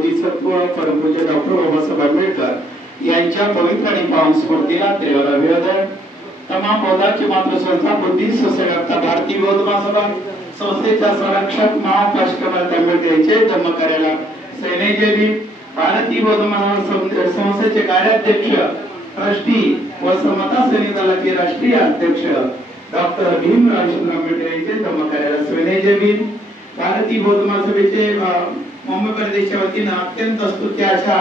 बोधिसत्व परमपूज्य डॉक्टर बाबासाहेब आंबेडकर यांच्या पवित्र आणि पावन स्मृतीला त्रिवार अभिवादन। तमाम बौद्धाची मातृसंस्था बुद्धिस्ट सोसायटी भारतीय बौद्ध महासभा संस्थेच्या संरक्षक महाकाश कमल आंबेडकर यांचे धम्मकार्याला सैन्याचे भारतीय बौद्ध महासभा संस्थेचे कार्याध्यक्ष ट्रस्टी व समता सैनिक दलाचे राष्ट्रीय अध्यक्ष डॉक्टर भीमराव आंबेडकर यांचे धम्मकार्याला सैन्याचे भारतीय बौद्ध महासभेचे मुंबई प्रदेशच्या वतीने अत्यंत स्तुत्य अशा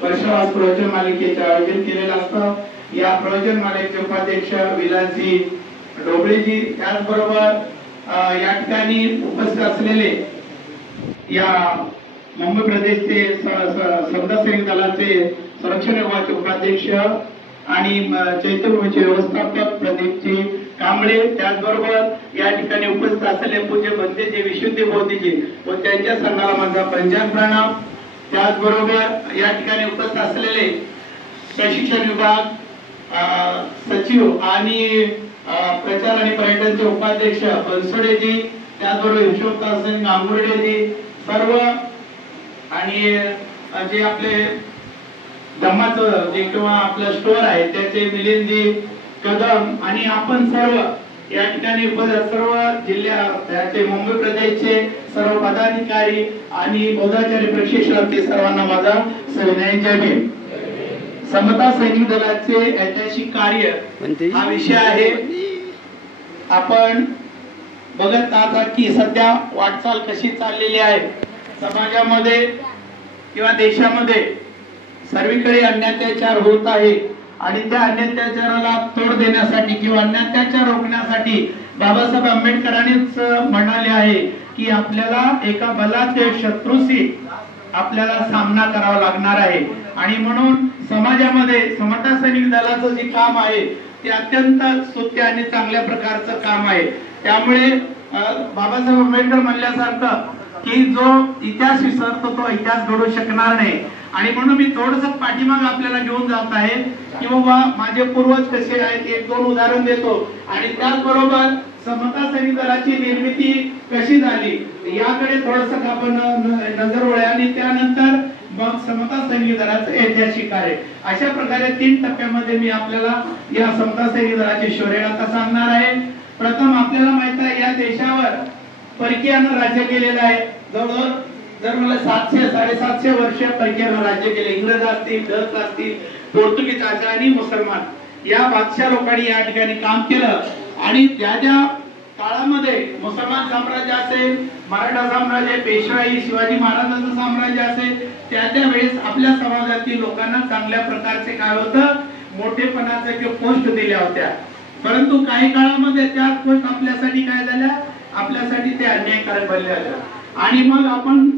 वर्षावास प्रवचन मालिकेचे आयोजन केलेले असतं। या प्रवचन मालिकेचे उपाध्यक्ष विलासजी डोबळेजी, त्याचबरोबर या ठिकाणी उपस्थित असलेले या मुंबई प्रदेशचे समता सैनिक दलाचे संरक्षण विभागाचे उपाध्यक्ष आणि चैत्यभूमीचे व्यवस्थापक प्रदीपजी कांबळे, त्याचबरोबर या ठिकाणी उपस्थित असलेले पूज्य बंदेजी विशुद्धी बोधीजी व त्यांच्या संघाला माझा पंजाब प्रणाम। त्याचबरोबर या ठिकाणी उपस्थित असलेले प्रशिक्षण विभाग सचिव आणि प्रचार आणि पर्यटनचे उपाध्यक्ष बनसोडेजी, त्याचबरोबर यशवंतसिंग गांगुर्डेजी सर्व, आणि जे आपले धम्माचं जे किंवा आपलं स्टोअर आहे त्याचे मिलिंदजी कदम आणि आपण सर्व या ठिकाणी सर्व जिल्ह्याचे मुंबई प्रदेशचे सर्व पदाधिकारी आणि बौद्धाचार्य प्रशिक्षणार्थी सर्वांना माझा सविनय जय भीम। समता सैनिक दलाचे ऐतिहासिक कार्य हा विषय आहे। आपण बघत आहात की सध्या वाटचाल कशी चाललेली आहे समाजामध्ये किंवा देशामध्ये, सर्वीकडे अन्याचार होत आहे आणि त्या अन्याचाराला तोड देण्यासाठी किंवा अन्याचार रोखण्यासाठी बाबासाहेब आंबेडकरांनीच म्हणाले आहे की आपल्याला एका बलाढ्य शत्रूशी आपल्याला सामना करावा लागणार आहे। आणि म्हणून समाजामध्ये समता सैनिक दलाचं जे काम आहे ते अत्यंत स्तुत्य आणि चांगल्या प्रकारचं काम आहे। त्यामुळे बाबासाहेब आंबेडकर म्हणल्यासारखं की जो इतिहास विसरतो तो इतिहास घडू शकणार नाही। आणि म्हणून मी थोडंसं पाठीमाग आपल्याला घेऊन जात आहे की बाबा माझे पूर्वज कसे आहेत, एक दोन उदाहरण देतो आणि त्याचबरोबर समता सैनिक दलाची निर्मिती कशी झाली याकडे थोडंसं आपण नजर वळूया आणि त्यानंतर मग समता सैनिक दलाचं ऐतिहासिक कार्य, अशा प्रकारे 3 टप्प्यामध्ये मी आपल्याला या समता सैनिक दलाची शौर्यगाथा सांगणार आहे। प्रथम आपल्याला माहित आहे या देशावर परकीयानं राज्य केलेलं आहे। जवळजवळ जर मला 700-750 वर्ष परकीयानं राज्य केले, इंग्रज असतील, डच असतील, पोर्तुगीज आणि मुसलमान या बादशाह लोकांनी या ठिकाणी काम केलं। आणि त्या काळामध्ये मुसलमान साम्राज्य असेल, मराठा साम्राज्य, पेशवाई, शिवाजी महाराजांचं साम्राज्य असेल, त्या वेळेस आपल्या समाजातील लोकांना चांगल्या प्रकारचे काय होतं मोठेपणाचे किंवा पोस्ट दिल्या होत्या। परंतु काही काळामध्ये त्या पोस्ट आपल्यासाठी काय झाल्या, आपल्यासाठी ते अन्यायकारक बनल्या होत्या। आणि मग आपण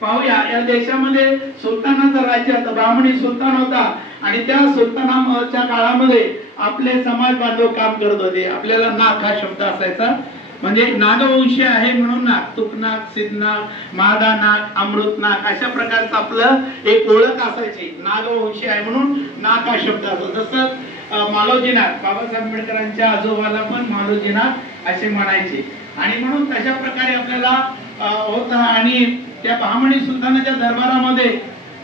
पाहूया या देशामध्ये सुलतानाचं राज्य होतं, ब्राह्मणी सुलतान होता आणि त्या सुलतानाच्या काळामध्ये आपले समाज बांधव काम करत होते। आपल्याला नाग हा शब्द असायचा, म्हणजे नागवंशी आहे म्हणून नाग, तुकनाग, सिद्धनाग, मादानाग, अमृतनाग अशा प्रकारचं आपलं एक ओळख असायची। नागवंशी आहे म्हणून नाग हा शब्द असतो। जसं मालोजीनाथ, बाबासाहेब आंबेडकरांच्या आजोबाला पण मालोजीनाथ असे म्हणायचे। आणि म्हणून तशा प्रकारे आपल्याला होता। आणि त्या बहामणी सुलतानाच्या दरबारामध्ये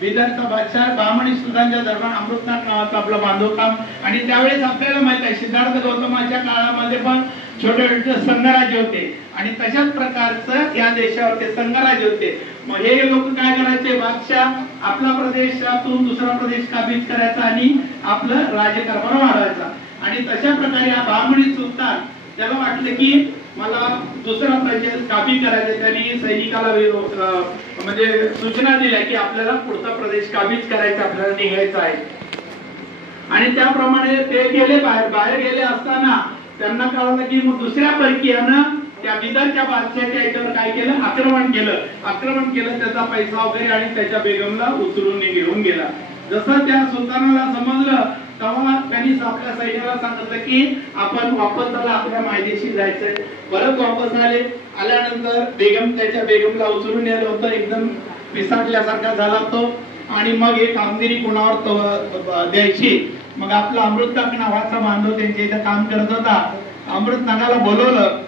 बिदरचा बादशाह बहामणी सुलतानच्या दरबार अमृतनाथ नावाचं आपलं बांधवकाम। आणि त्यावेळेस आपल्याला माहित आहे सिद्धार्थ गौतमाच्या काळामध्ये पण छोटे छोटे संघराज्य होते आणि तशाच प्रकारचं या देशावर ते संघराज्य होते। मग हे लोक काय करायचे, बादशाह आपला प्रदेशातून दुसरा प्रदेश काबीज करायचा आणि आपलं राज्यकारभार वाढवायचा। आणि तशा प्रकारे हा बहामणी सुलतान त्याला वाटलं की मला दुसरा प्रदेश काबीज करायचा, त्यांनी सैनिकाला म्हणजे सूचना दिल्या की आपल्याला पुढचा प्रदेश काबीज करायचा, आपल्याला निघायचं आहे। आणि त्याप्रमाणे ते गेले बाहेर गेले असताना त्यांना कळलं की मग दुसऱ्या परकीयानं त्या बिदरच्या बादशाहच्या याच्यावर काय केलं, आक्रमण केलं, त्याचा पैसा वगैरे आणि त्याच्या बेगमला उचलून घेऊन गेला। जसं त्या सुलतानाला समजलं तेव्हा त्यांनी आपल्या सैन्याला सांगितलं की आपण वापस चला, आपल्या मायदेशी जायचंय। परत वापस आल्यानंतर त्याच्या बेगमला उचलून नेलं होतं, एकदम पिसाटल्यासारखा झाला तो। आणि मग एक कामगिरी कोणावर द्यायची, मग आपला अमृतनाथ नावाचा बांधव त्यांच्या इथे काम करत होता, अमृतनाथाला बोलवलं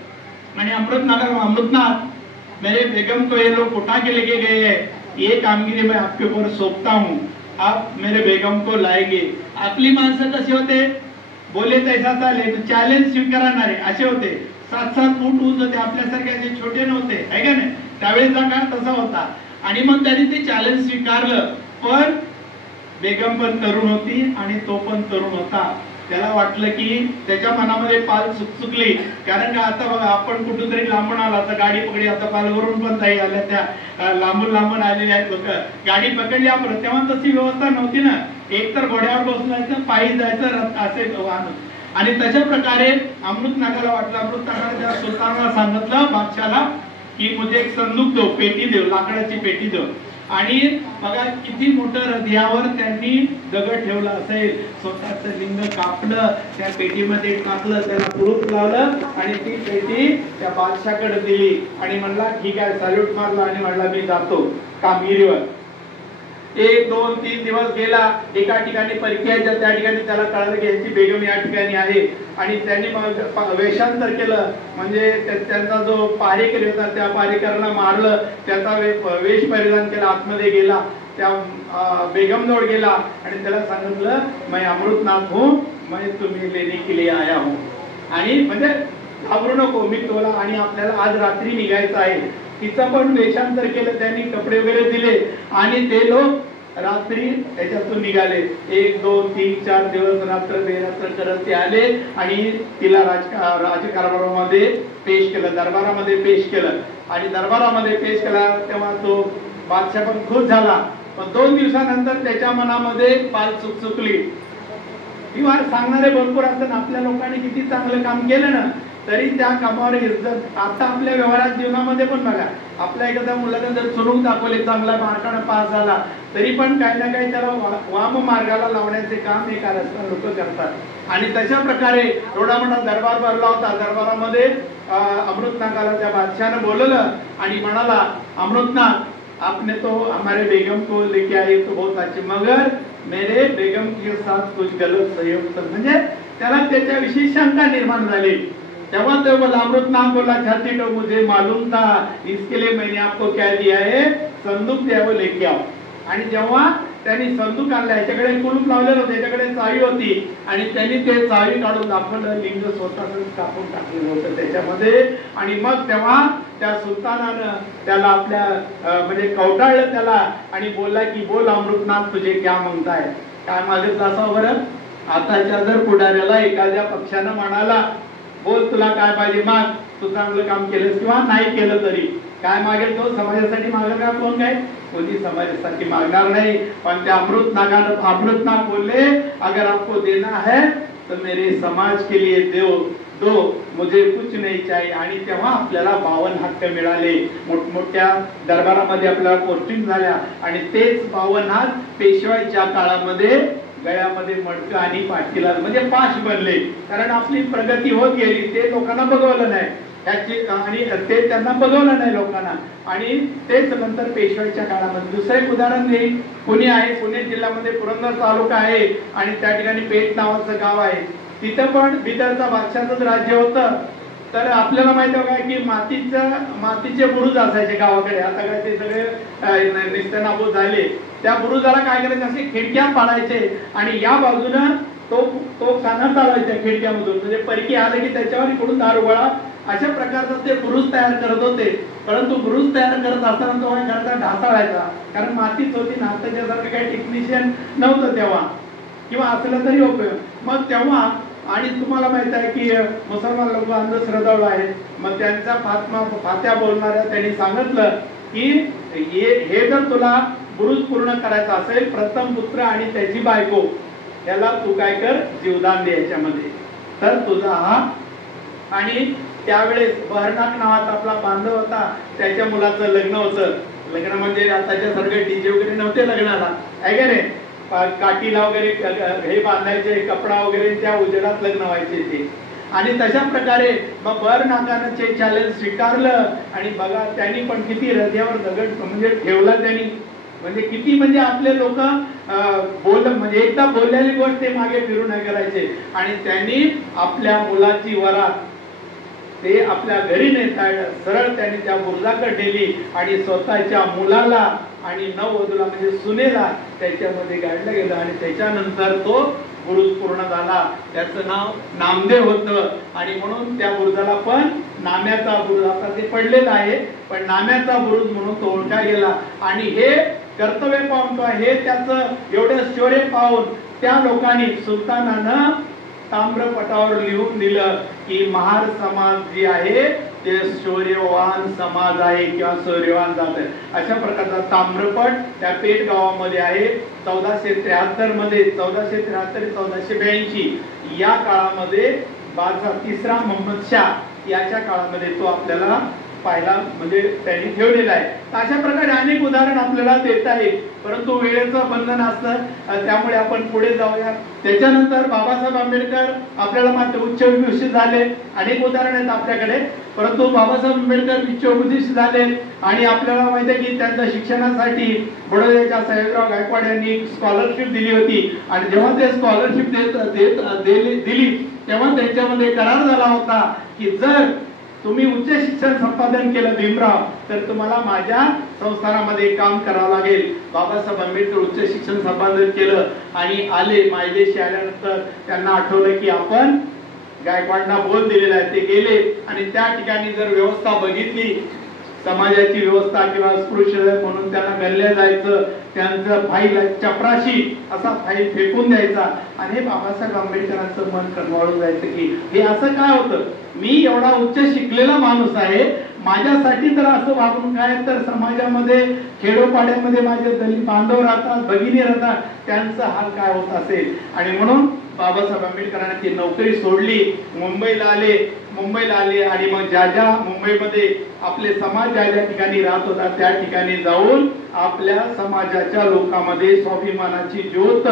आणि अमृतनाथ मेरे बेगम को ये लोग उठा के लेके गए हैं, ये कामगिरी मैं आपके ऊपर सौंपता हूँ, आप मेरे बेगम को लाएंगे. आपली माणसं कशी होते, बोले तैसा चाले, चॅलेंज स्वीकारणारे असे होते. 7-7 फूट उंच होते, आपल्यासारखे असे छोटे नव्हते, आहे का नाही. त्यावेळेचा काळ तसा होता. आणि मग त्यांनी ते चॅलेंज स्वीकारलं. पण बेगम पण तरुण होती आणि तो पण तरुण होता. त्याला वाटलं की त्याच्या मनामध्ये पाल चुकचुकली. कारण का आता बघा, आपण कुठेतरी लांबून आला तर गाडी पकडी, आता पालवरून पण ताई आल्या, त्या लांबून लांबून आलेल्या आहेत लोक, गाडी पकडली आपण. तेव्हा तशी व्यवस्था नव्हती ना, एक तर घोड्यावर बसून जायचं, पायी जायचं, असे वाहन. आणि तशा प्रकारे अमृत नागाला वाटलं. अमृत नागाला त्या सुलतानाला सांगितलं, बादशाला, की मुझे एक संदूक दो, पेटी दे, लाकडाची पेटी दो. आणि बघा किती मोठं हृदयावर त्यांनी दगड ठेवला असेल, स्वतःचं लिंग कापलं, त्या पेटीमध्ये टाकलं, त्याला कुलूप लावलं आणि ती पेटी त्या बादशाकडे दिली आणि म्हणला ठीक आहे, सॅल्यूट मारला आणि म्हणला मी जातो कामगिरीवर. 1-2-3 दिवस गेला. एका ठिकाणी परिचयाच्या त्या ठिकाणी त्याला कळलं की यांची बेगम या ठिकाणी आहे. आणि त्यांनी मग वेषांतर केलं, म्हणजे त्यांचा जो पहारेकरी होता त्या पहारेकरांना मारलं, त्याचा वेश परिधान केला, आतमध्ये गेला, त्या बेगम जवळ गेला आणि त्याला सांगितलं मैं अमृतनाथ हूँ, मैं तुम्हें लेने के लिए आया हूँ. आणि म्हणजे घाबरू नको, मी तुला, आणि आपल्याला आज रात्री निघायचं आहे. तिचं पण वेषांतर केलं, त्यांनी कपडे वगैरे दिले आणि ते लोक रात्री त्याच्यातून निघाले. 1-2-3-4 दिवस रात्र बेरात्र करत ते आले आणि तिला राजकारभारामध्ये पेश केलं, दरबारामध्ये पेश केलं. आणि दरबारामध्ये पेश केला तेव्हा तो बादशाह पण खुश झाला. पण 2 दिवसानंतर त्याच्या मनामध्ये पाल चुकचुकली. किंवा सांगणारे भरपूर असतात, आपल्या लोकांनी किती चांगलं काम केलं ना तरी त्या कामावर इज्जत. आता आपल्या व्यवहारात जीवनामध्ये पण बघा, आपल्या एखाद्या मुलाने जर चुरून दाखवले, चांगला मार्काने पास झाला, तरी पण काही ना काही त्याला वाम मार्गाला लावण्याचे काम हे कारस्थान लोक करतात. आणि तशा प्रकारे एवढा मोठा दरबार भरला होता. दरबारामध्ये अमृतनाथाला त्या बादशाहने बोलवलं आणि म्हणाला, अमृतनाथ आपने तो हमारे बेगम को लेके आए तो बहुत अच्छे, मगर मेरे बेगम के साथ कुछ गलत सहयोग, म्हणजे त्याला त्याच्याविषयी शंका निर्माण झाली. तेव्हा तो बोला, अमृतनाथ बोला, छाती तो मुझे मालूम था, इसके लिए मैंने आपको क्या दिया है, संदूक दिया, वो लेके आओ. आणि जेव्हा त्यांनी संदूक आणला, याच्याकडे कुलूप लावलेलं होतं, याच्याकडे चावी होती, आणि त्यांनी ते चावी काढून दाखवलं, लिंग स्वतःच कापून टाकलेलं होतं त्याच्यामध्ये. आणि मग तेव्हा त्या सुलतानानं त्याला आपल्या म्हणजे कवटाळलं त्याला आणि बोलला की बोल अमृतनाथ, तुझे क्या मागताय, काय मागितलं असावं बरं. आताच्या जर पुढाऱ्याला एखाद्या पक्षानं म्हणाला, बोल तुला काय पाहिजे माग, तू चांगलं काम केलंस किंवा नाही केलं तरी काय मागेल तो, समाजासाठी मागणार कोण, काय कोणी समाजासाठी मागणार नाही. पण त्या अमृतनाथ बोलले, अगर आपको देना है तो मेरे समाज के लिए दो, मुझे कुछ नहीं चाहिए. आणि तेव्हा आपल्याला 52 हक्क मिळाले, मोठमोठ्या दरबारामध्ये आपल्याला पोस्टिंग झाल्या. आणि तेच 52 हक्क पेशवाईच्या काळामध्ये गळ्यामध्ये मडकं आणि पाठीला म्हणजे पाश बनले. कारण आपली प्रगती होत गेली, ते लोकांना बघवलं नाही त्याची, आणि ते त्यांना बघवलं नाही लोकांना. आणि तेच नंतर पेशवाईच्या काळामध्ये. दुसरं एक उदाहरण देईन, पुणे आहे, पुणे जिल्ह्यामध्ये पुरंदर तालुका आहे आणि त्या ठिकाणी पेठ नावाचं गाव आहे. तिथं पण बिदरचा बादशाहच राज्य होतं. तर आपल्याला माहिती आहे का की मातीचे बुरुज असायचे गावाकडे. आता काय ते सगळे निस्तेनाबूत झाले. त्या बुरुजाला काय करायचे, असे खिडक्या पाडायचे आणि या बाजूनं तो काना चालवायचा खिडक्यामधून, म्हणजे परकी आले की त्याच्यावर इकडून दार उघडा, अशा प्रकारचं ते बुरुज तयार करत होते. परंतु बुरुज तयार करत असताना तो काय करायचा, ढासळायचा, कारण मातीच होती ना, त्याच्यासारखं काही टेक्निशियन नव्हतं तेव्हा, किंवा असलं तरी उपयोग. मग तेव्हा, आणि तुम्हाला माहित आहे की मुसलमान लोक अंधश्रद्धाळू आहेत, मग त्यांचा फात्या बोलणाऱ्या त्यांनी सांगितलं की हे जर तुला बुरुज पूर्ण करायचा असेल, प्रथम पुत्र आणि त्याची बायको याला तू काय कर, जीवदान दे याच्यामध्ये, तर तुझा हा. आणि त्यावेळेस बहरनाक नावाचा आपला बांधव होता, त्याच्या मुलाचं लग्न होतं. लग्न म्हणजे आताच्या सारखे डीजे वगैरे नव्हते लग्नाला, आहे का रे, काठीला वगैरे हे बांधायचे, कपडा वगैरे, त्या उजेडात लग्न व्हायचे ते. आणि तशा प्रकारे मग बहरनाकानं ते चॅलेंज स्वीकारलं. आणि बघा त्यांनी पण किती हृदयावर दगड म्हणजे ठेवला त्यांनी, म्हणजे किती, म्हणजे आपले लोक म्हणजे एकदा बोललेली गोष्ट ते मागे फिरू नाही करायचे. आणि त्यांनी आपल्या मुलाची वरात ते आपल्या घरी नेता सरळ त्यांनी त्या बुरुजाकडे नेली आणि स्वतःच्या मुलाला आणि नववधूला म्हणजे सुनेला त्याच्यामध्ये गाडलं गेलं आणि त्याच्यानंतर तो बुरुज पूर्ण झाला. त्याचं नाव नामदेव होतं आणि म्हणून त्या बुरुजाला पण नाम्याचा बुरुज, आता ते पडलेला आहे पण नाम्याचा बुरुज म्हणून तो ओळखला गेला. आणि हे कर्तव्य पाहून किंवा हे त्याचं एवढं शौर्य पाहून त्या लोकांनी सुलतानानं ताम्रपटावर लिहून दिलं की महार समाज जी आहे ते शौर्यवान समाज आहे किंवा शौर्यवान जात आहे. अशा प्रकारचा ताम्रपट त्या पेठ गावामध्ये आहे. 1473 मध्ये 1482 या काळामध्ये बादशाह तिसरा मोहम्मद शाह याच्या काळामध्ये तो आपल्याला पाहिला म्हणजे त्यांनी ठेवलेला आहे. अशा प्रकारे अनेक उदाहरण आपल्याला देता येईल परंतु वेळेचं बंधन असतं त्यामुळे आपण पुढे जाऊया. त्याच्यानंतर बाबासाहेब आंबेडकर आपल्याला मात्र उच्च विभूषित झाले. अनेक उदाहरण आहेत आपल्याकडे परंतु बाबासाहेब आंबेडकर उच्च विभूषित झाले आणि आपल्याला माहिती आहे की त्यांच्या शिक्षणासाठी बडोद्याच्या साहेबराव गायकवाड यांनी स्कॉलरशिप दिली होती आणि जेव्हा ते स्कॉलरशिप दिली तेव्हा त्यांच्यामध्ये करार झाला होता की जर तुम्ही उच्च शिक्षण संपादन केलं भीमराव तर तुम्हाला माझ्या संस्थानामध्ये काम करावं लागेल. बाबासाहेब आंबेडकर उच्च शिक्षण संपादन केलं आणि आले मायदेशी आल्यानंतर त्यांना आठवलं की आपण गायकवाडना बोल दिलेला आहे. ते गेले आणि त्या ठिकाणी जर व्यवस्था बघितली समाजाची व्यवस्था किंवा स्पृश्य म्हणून त्यांना गल्ल्या जायचं, त्यांचं फाईल चपराशी असा फाईल फेकून द्यायचा आणि हे बाबासाहेब आंबेडकरांचं मन कणवाळून जायचं की हे असं काय होतं, मी एवढा उच्च शिकलेला माणूस आहे माझ्यासाठी तर असं वागून काय, तर समाजामध्ये खेडोपाड्यामध्ये माझे दलित बांधव राहतात भगिनी राहतात त्यांचा हाल काय होत असेल. आणि म्हणून बाबासाहेब आंबेडकरांनी ती नोकरी सोडली, मुंबईला आले आणि मग ज्या मुंबईमध्ये आपले समाज ज्या ठिकाणी राहत होता त्या ठिकाणी जाऊन आपल्या समाजाच्या लोकांमध्ये स्वाभिमानाची ज्योत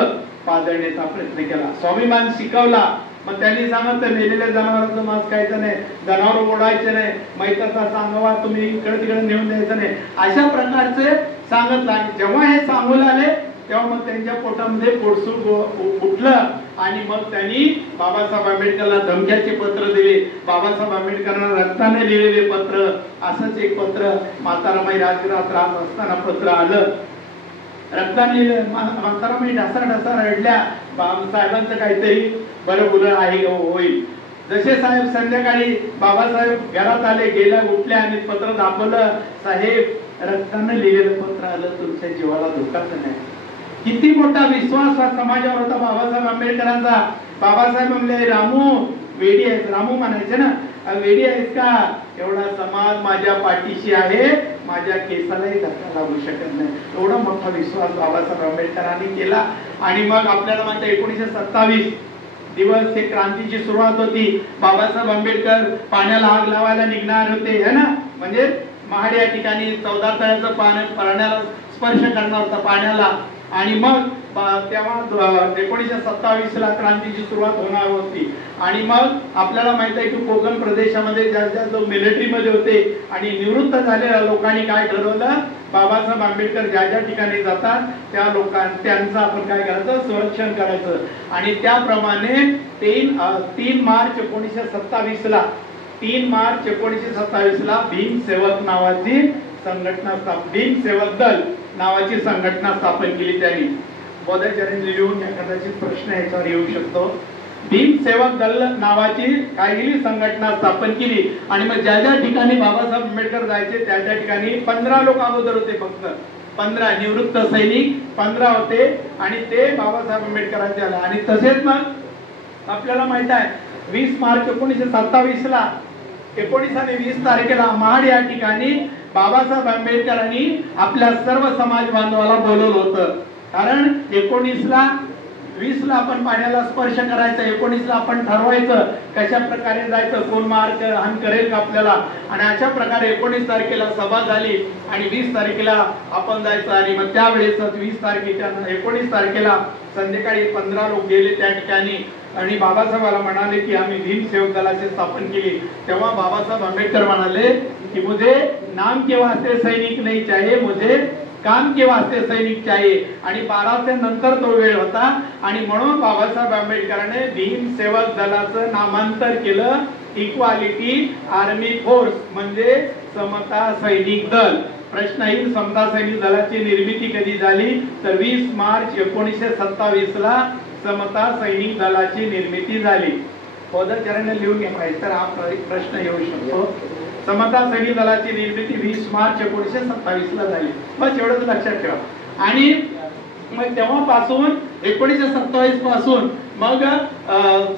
पाजळण्याचा प्रयत्न केला. स्वाभिमान शिकवला. मग त्यांनी सांगितलं मेलेल्या जनावरांचं मांस खायचं नाही, जनावर ओढायचे नाही, मैताचा सांगावा तुम्ही इकडे तिकडे नेऊन द्यायचं नाही, अशा प्रकारचे सांगितलं. आणि जेव्हा हे सांगून आले तेव्हा मग त्यांच्या पोटामध्ये पोटसूळ उठलं आणि मग त्यांनी बाबासाहेब आंबेडकरला धमक्याचे पत्र दिले. बाबासाहेब आंबेडकरांना रक्ताने लिहिलेले पत्र, असंच एक पत्र म्हातारामाई राजगृहात राहत असताना पत्र आलं. रक्ताने लिहिलं. म्हातारामाई ढसा रडल्या. साहेबांचं काहीतरी बरं बुरं आहे होईल. जसे साहेब संध्याकाळी बाबासाहेब घरात आले, गेल्या उठल्या आणि पत्र दाखवलं, साहेब रक्ताने लिहिलेलं पत्र आलं, तुमच्या जीवाला धोकाच नाही. किती मोठा विश्वास समाजावर होता बाबासाहेब आंबेडकरांचा. बाबासाहेब म्हणले रामू वेडी आहेस, रामू म्हणायचे ना, वेडी आहेस का, एवढा समाज माझ्या पाठीशी आहे, माझ्या केसालाही धक्का लागू शकत नाही. एवढा मोठा विश्वास बाबासाहेब आंबेडकरांनी केला. आणि मग आपल्याला माहिती 1927 दिवस हे क्रांतीची सुरुवात होती. बाबासाहेब आंबेडकर पाण्याला आग लावायला निघणार होते है ना, म्हणजे महाड या ठिकाणी 14 तळ्याचं पाण्याला स्पर्श करणार होता पाण्याला. आणि मग तेव्हा 1927 ला क्रांतीची सुरुवात होणार होती. आणि मग आपल्याला माहित आहे की कोकण प्रदेशामध्ये ज्या जो मिलिटरीमध्ये होते आणि निवृत्त झालेल्या लोकांनी काय ठरवलं, बाबासाहेब आंबेडकर ज्या ठिकाणी जातात त्या त्यांचं आपण काय करायचं, संरक्षण करायचं. आणि त्याप्रमाणे 3 मार्च 1927 ला भीम सेवक नावाची संघटना भीम सेवक दल नावाची संघटना स्थापन केली त्यांनी. बोधाचार्यांनी लिहून कदाचित प्रश्न याच्यावर येऊ शकतो. भीम सेवक दल नावाची काही संघटना स्थापन केली आणि मग ज्या ठिकाणी बाबासाहेब आंबेडकर जायचे त्या ठिकाणी 15 लोक अगोदर होते, फक्त 15 निवृत्त सैनिक 15 होते आणि ते बाबासाहेब आंबेडकरांचे आले. आणि तसेच मग आपल्याला माहित आहे 20 मार्च 1927 ला 19 आणि 20 तारखेला महाड या ठिकाणी बाबासाहेब आंबेडकरांनी आपल्या सर्व समाज बांधवाला बोलवलं होतं. कारण 20 ला आपण पाण्याला स्पर्श करायचा, 19 ला आपण ठरवायचं कशा प्रकारे जायचं, कोण मारहाण करेल का आपल्याला. आणि अशा प्रकारे 19 तारखेला सभा झाली आणि 20 तारखेला आपण जायचं. आणि मग त्यावेळेस 19 तारखेला संध्याकाळी 15 लोक गेले त्या ठिकाणी आणि बाबासाहेबांना म्हणाले की आम्ही भीम सेवक दलाची स्थापन केली. तेव्हा बाबासाहेब आंबेडकर म्हणाले की मुझे नाम के वास्ते सैनिक नहीं चाहिए, मुझे काम के वास्ते सैनिक चाहिए. आणि 12 नंतर तो वेळ होता आणि म्हणून बाबासाहेब आंबेडकरांनी भीम सेवक दलाचं नामांतर केलं इक्वालिटी आर्मी फोर्स, म्हणजे समता सैनिक दल. प्रश्न येईल, समता सैनिक दलाची निर्मिती कधी झाली? तर 20 मार्च 1927 ला समता सैनिक दलाची निर्मिती झाली. पदचाऱ्याने लिहून घ्या पाहिजे तर हा प्रश्न येऊ शकतो. समता सैनिक दलाची निर्मिती 20 मार्च 1927 ला झाली. बस एवढंच लक्षात ठेवा. आणि मग तेव्हापासून 1927 पासून मग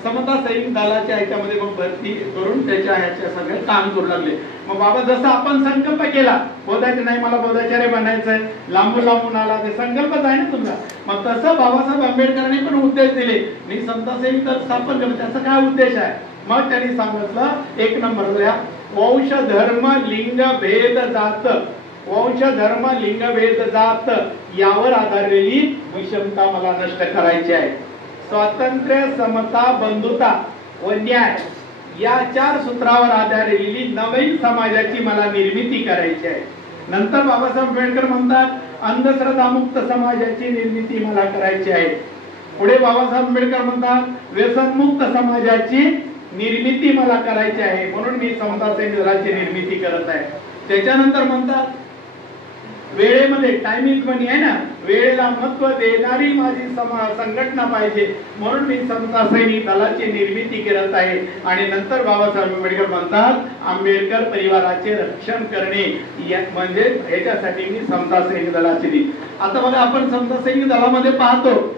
समता सैनिक दलाच्या ह्याच्यामध्ये मग भरती करून त्याच्या ह्याच्या सगळे काम करू लागले. मग बाबा जसं आपण संकल्प केला बोधायचं नाही मला बोधाचार्य बनायचंय, लांबून लांबून आला, ते संकल्पच आहे ना तुमचा. मग तसं बाबासाहेब आंबेडकरांनी पण उद्देश दिले, मी समता सैनिक दल स्थापन केलं. त्याचा काय उद्देश आहे? मग त्यांनी सांगितलं 1 नंबरला वंश धर्म लिंग भेद जात, वंश धर्म लिंग भेद जात यावर आधारलेली विषमता मला नष्ट करायची आहे. स्वातंत्र्य समता बंधुता व न्याय या 4 सूत्रावर आधारलेली नवीन समाजाची मला निर्मिती करायची आहे. नंतर बाबासाहेब आंबेडकर म्हणतात अंधश्रद्धामुक्त समाजाची निर्मिती मला करायची आहे. पुढे बाबासाहेब आंबेडकर म्हणतात व्यसनमुक्त समाजाची निर्मिती मला करायची आहे, म्हणून मी समता सैनिक दलाची निर्मिती करत आहे. त्याच्यानंतर म्हणतात वेळेमध्ये टाइम इज मनी आहे ना, वेळेला महत्व देणारी माझी संघटना पाहिजे, म्हणून मी समता सैनिक दलाची निर्मिती करत आहे. आणि नंतर बाबासाहेब आंबेडकर म्हणतात आंबेडकर परिवाराचे रक्षण करणे म्हणजे ह्याच्यासाठी मी समता सैनिक दलाची दी. आता बघा आपण समता सैनिक दलामध्ये पाहतो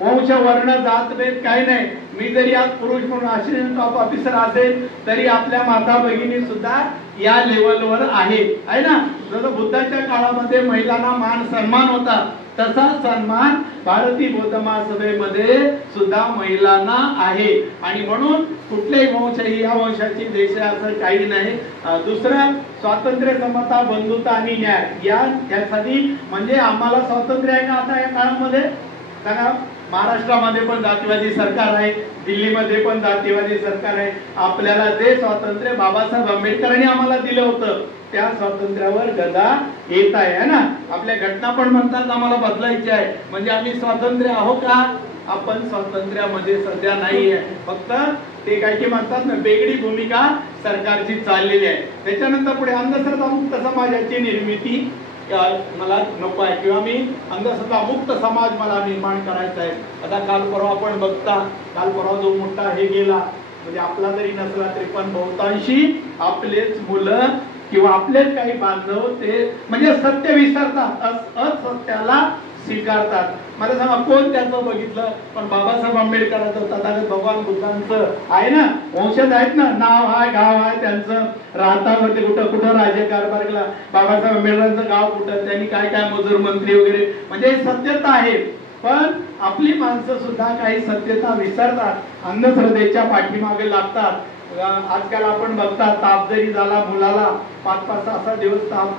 वंश वर्ण जात भेद काही नाही. मी जरी आज पुरुष म्हणून असिस्टंट टॉप ऑफिसर असेल तरी आपल्या माता भगिनी सुद्धा या लेवलवर आहे ना. जसं बुद्धाच्या काळामध्ये महिलांना मान सन्मान होता तसा सन्मान भारतीय बौद्ध महासभेमध्ये सुद्धा महिलांना आहे. आणि म्हणून कुठल्याही वंश ही या वंशाची देश असं काही नाही. दुसरं स्वातंत्र्य समता बंधुता आणि न्याय यासाठी म्हणजे आम्हाला स्वातंत्र्य आहे का आता या काळामध्ये सांगा. महाराष्ट्रामध्ये पण जातीवादी सरकार आहे, दिल्लीमध्ये पण जातीवादी सरकार आहे. आपल्याला जे स्वातंत्र्य बाबासाहेब आंबेडकरांनी आम्हाला दिलं होतं त्या स्वातंत्र्यावर गदा येत आहे ना. आपल्या घटना पण म्हणतात आम्हाला बदलायची आहे, म्हणजे आम्ही स्वातंत्र्य आहो का? आपण स्वातंत्र्यामध्ये सध्या नाही आहे. फक्त ते काय की म्हणतात ना वेगळी भूमिका सरकारची चाललेली आहे. त्याच्यानंतर पुढे अंधश्रद्धामुक्त समाजाची निर्मिती मला नको आहे किंवा मी अंधश्रद्धा मुक्त समाज मला निर्माण करायचा आहे. आता काल परवा आपण बघता काल परवा जो मोठा हे गेला म्हणजे आपला जरी नसला तरी पण बहुतांशी आपलेच मुलं किंवा आपलेच काही बांधव ते म्हणजे सत्य विसरतात, असत्याला स्वीकारतात. मला सांगा कोण त्याचं बघितलं? पण बाबासाहेब आंबेडकरांचं तथागत भगवान बुद्धांचं आहे ना, वंशज आहेत ना, नाव आहे गाव आहे त्यांचं, राहतात होते कुठं कुठं राज्यकारभार केला. बाबासाहेब आंबेडकरांचं गाव कुठं, त्यांनी काय काय मजूर मंत्री वगैरे म्हणजे सत्यता आहे. पण आपली माणसं सुद्धा काही सत्यता विसरतात, अंधश्रद्धेच्या पाठीमागे लागतात. आजकाल आपण बघता ताप जरी झाला मुलाला 5-5, 6-6 दिवस ताप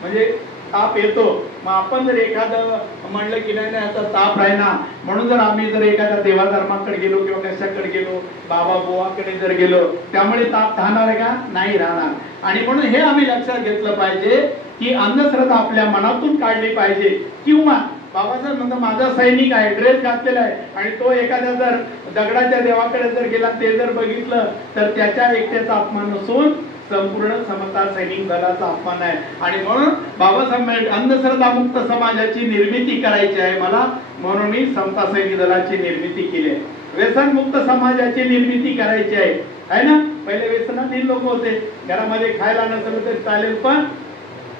म्हणजे ताप येतो. मग आपण जर एखादं म्हणलं की नाही आता ताप आहे ना, म्हणून जर आम्ही जर एखाद्या देवाधर्माकडे गेलो किंवा कशाकडे गेलो बाबा बुवाकडे जर गेलो त्यामुळे ताप राहणार आहे का? नाही राहणार. आणि म्हणून हे आम्ही लक्षात घेतलं पाहिजे की अंधश्रद्धा आपल्या मनातून काढली पाहिजे. किंवा बाबासाहेब म्हणतो माझा सैनिक आहे, ड्रेस घातलेला आहे आणि तो एखाद्या जर दगडाच्या देवाकडे जर गेला ते जर बघितलं तर त्याच्या एकट्याचा अपमान नसून संपूर्ण समता सैनिक दलाचा अपमान आहे. आणि म्हणून बाबासाहेब अंधश्रद्धा मुक्त समाजाची निर्मिती करायची आहे मला, म्हणून मी समता सैनिक दलाची निर्मिती केली आहे. व्यसन मुक्त समाजाची निर्मिती करायची आहे ना. पहिले व्यसनाधीन लोक होते, घरामध्ये खायला नसलं तरी चालेल पण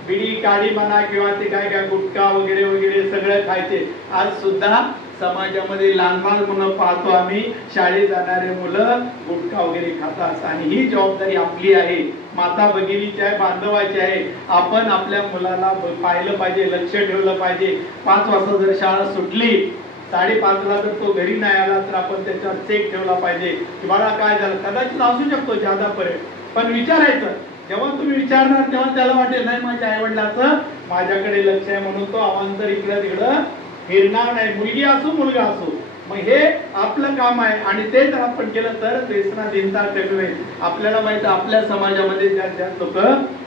बिडी काडी म्हणा किंवा ते काय काय गुटखा वगैरे वगैरे सगळं खायचे. आज सुद्धा समाजामध्ये लहान मुलं पाहतो आम्ही, शाळेत जाणारे मुलं गुटखा वगैरे खातात. आणि ही जबाबदारी आपली आहे, माता भगिनीची आहे, बांधवाची आहे. आपण आपल्या मुलाला पाहिलं पाहिजे, लक्ष ठेवलं पाहिजे. 5 वाजता जर शाळा सुटली 5:30 ला जर तो घरी नाही आला तर आपण त्याच्यावर चेक ठेवला पाहिजे की बाळा काय झालं. कदाचित असू शकतो जादापर्यंत, पण विचारायचं. जेव्हा तुम्ही विचारणार तेव्हा त्याला वाटेल नाही माझ्या आई वडिलांचं माझ्याकडे लक्ष आहे म्हणून तो अवांतर इकडं तिकडं फिरणार नाही, मुलगी असो मुलगा असो. मग हे आपलं काम आहे आणि ते जर आपण केलं तर व्यसनाधीनता कमी होईल. आपल्याला माहिती आपल्या समाजामध्ये ज्यात लोक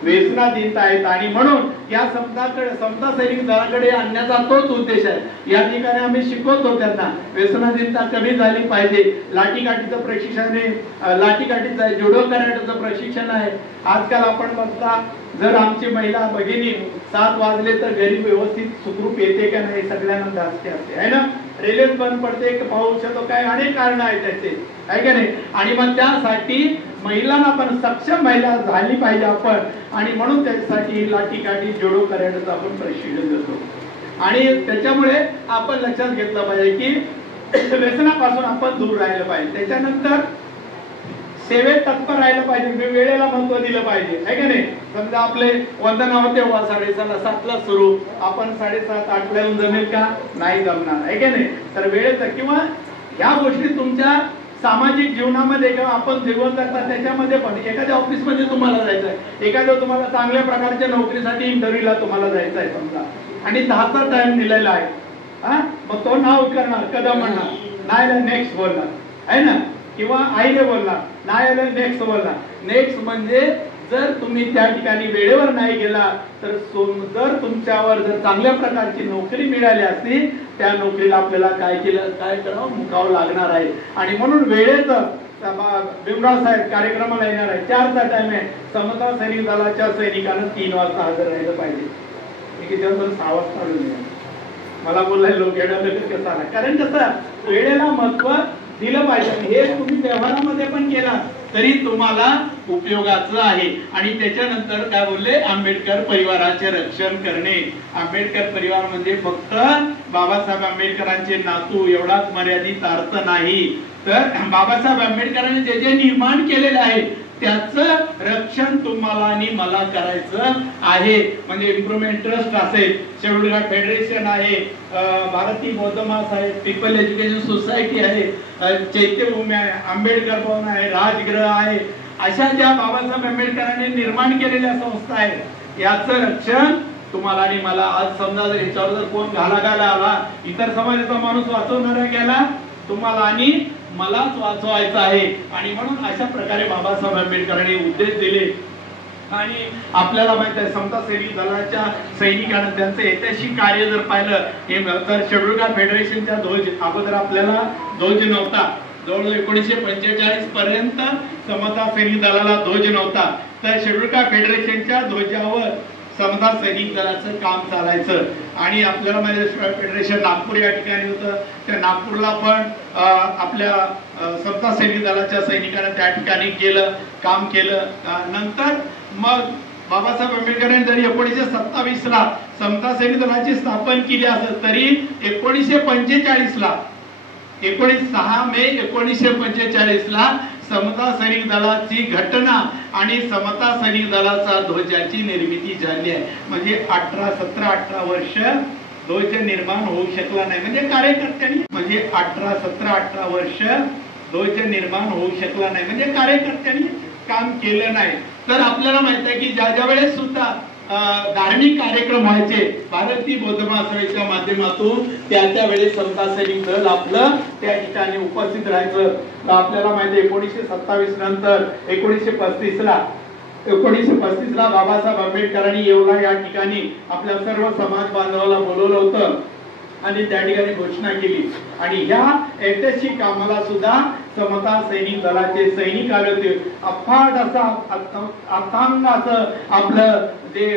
व्यसनाधीनता आहेत आणि म्हणून या समता सैनिक दलाकडे आणण्याचा तोच उद्देश आहे. या ठिकाणी आम्ही शिकवतो त्यांना व्यसनाधीनता कमी झाली पाहिजे. लाठीकाठीचं प्रशिक्षण आहे, लाठीकाठीचं आहे, जुडो कराटेचं प्रशिक्षण आहे. आजकाल आपण बघता जर आमची महिला भगिनी 7 वाजले तर घरी व्यवस्थित सुखरूप येते का नाही सगळ्यांना धास्ती असते आहे ना. रेल्वे बंद पडते, पाऊस येतो, काय अनेक कारण आहेत त्याचे, आहे का नाही. आणि मग त्यासाठी महिलांना पण सक्षम महिला झाली पाहिजे आपण, आणि म्हणून त्यासाठी लाठी काठी जोडो करायचं आपण प्रशिक्षण देतो. आणि त्याच्यामुळे आपण लक्षात घेतलं पाहिजे की व्यसनापासून आपण दूर राहिलं पाहिजे. त्याच्यानंतर सेवेत तत्पर राहिलं पाहिजे, वेळेला महत्व दिलं पाहिजे, आहे का नाही. समजा आपले वंदना होते 7:30ला सुरू, आपण 7:30-8ला येऊन जमेल का, नाही जमणार, आहे का नाही. तर वेळेचा किंवा या गोष्टी तुमच्या सामाजिक जीवनामध्ये किंवा आपण जीवन जगता त्याच्यामध्ये पण एखाद्या ऑफिसमध्ये तुम्हाला जायचं आहे, एखाद्या तुम्हाला चांगल्या प्रकारच्या नोकरीसाठी इंटरव्ह्यूला तुम्हाला जायचं आहे समजा, आणि 10चा टाइम दिलेला आहे, हा मग तो नाव करणार, कदम म्हणणार, नाही नेक्स्ट बोलणार, आहे ना. किंवा आईने बोलणार, नाही आलं नेक्स्ट बोलणार. नेक्स्ट म्हणजे जर तुम्ही त्या ठिकाणी वेळेवर नाही गेला तर जर तुमच्यावर जर चांगल्या प्रकारची नोकरी मिळाली असती, त्या नोकरीला आपल्याला काय करावं, मुकावं लागणार आहे. आणि म्हणून वेळेचं भीमराव साहेब कार्यक्रमाला येणार आहे, 4चा टाइम आहे. समता सैनिक दलाच्या सैनिकांना 3 वाजता हजर राहिलं पाहिजे. मी किती 6 वाजता मला बोललाय लोक येणं कसं आला, कारण कसं वेळेला महत्व दिलं पाहिजे. हे तुम्ही व्यवहारामध्ये पण केला तरी तुम्हाला उपयोगाचं आहे. आणि त्याच्यानंतर काय बोलले, आंबेडकर परिवाराचे रक्षण करणे. आंबेडकर परिवार म्हणजे फक्त बाबासाहेब आंबेडकरांचे नातू एवढाच मर्यादित अर्थ नाही, तर बाबासाहेब आंबेडकरांनी जे जे निर्माण केलेले आहे त्याचं रक्षण तुम्हाला आणि मला करायचं आहे. म्हणजे इम्प्रुव्हमेंट ट्रस्ट असेल, शेड्यूल कास्ट फेडरेशन आहे, भारतीय बौद्ध महासभा आहे, पीपल एज्युकेशन सोसायटी आहे, चैत्यभूमी आहे, आंबेडकर भवन आहे, राजगृह आहे, अशा ज्या बाबासाहेब आंबेडकरांनी निर्माण केलेल्या संस्था आहेत याचं रक्षण तुम्हाला आणि मला. आज समजा जर याच्यावर जर कोण घालाघाला आला, इतर समाजाचा माणूस वाचवणारा गेला, तुम्हाला आणि मलाच वाचवायचं आहे. आणि म्हणून अशा प्रकारे बाबासाहेब आंबेडकरांनी उद्देश दिले. आणि आपल्याला माहित आहे समता सैनिक दलाच्या सैनिकांना त्यांचं ऐतिहासिक कार्य जर पाहिलं तर शेड्यूल कास्ट फेडरेशनच्या ध्वज, अगोदर आपल्याला ध्वज नव्हता, जवळजवळ 1945 पर्यंत समता सैनिक दलाला ध्वज नव्हता. तर शेड्यूल कास्ट फेडरेशनच्या ध्वजावर समता सैनिक दलाचं काम चालायचं. आणि आपल्याला माहिती फेडरेशन नागपूर या ठिकाणी होतं, त्या नागपूरला पण आपल्या समता सैनिक दलाच्या सैनिकांना त्या ठिकाणी काम केलं. नंतर मग बाबासाहेब आंबेडकरांनी जरी 1927ला समता सैनिक दलाची स्थापना केली असेल तरी 1945ला 6 मे 1945ला समता सैनिक दलाची घटना आणि समता सैनिक दलाचा ध्वजाची निर्मिती झाली आहे. म्हणजे 17-18 वर्ष ध्वज निर्माण होऊ शकला नाही, म्हणजे कार्यकर्त्यांनी 18 वर्ष ध्वज निर्माण होऊ शकला नाही, म्हणजे कार्यकर्त्यांनी काम केलं नाही. तर आपल्याला माहित आहे की ज्या वेळेस सुद्धा धार्मिक कार्यक्रम व्हायचे भारतीय बौद्ध महासभेच्या माध्यमातून, त्या वेळेस समता सैनिक दल आपलं त्या ठिकाणी उपस्थित राहायचं. आपल्याला माहिती आहे 1927 नंतर 1935ला बाबासाहेब आंबेडकरांनी येवला या ठिकाणी आपल्या सर्व समाज बांधवाला बोलवलं होतं आणि त्या ठिकाणी घोषणा केली. आणि ह्या ऐतिहासिक कामाला सुद्धा समता सैनिक दलाचे सैनिक आले होते. अफाट असा अथांग असं आपलं जे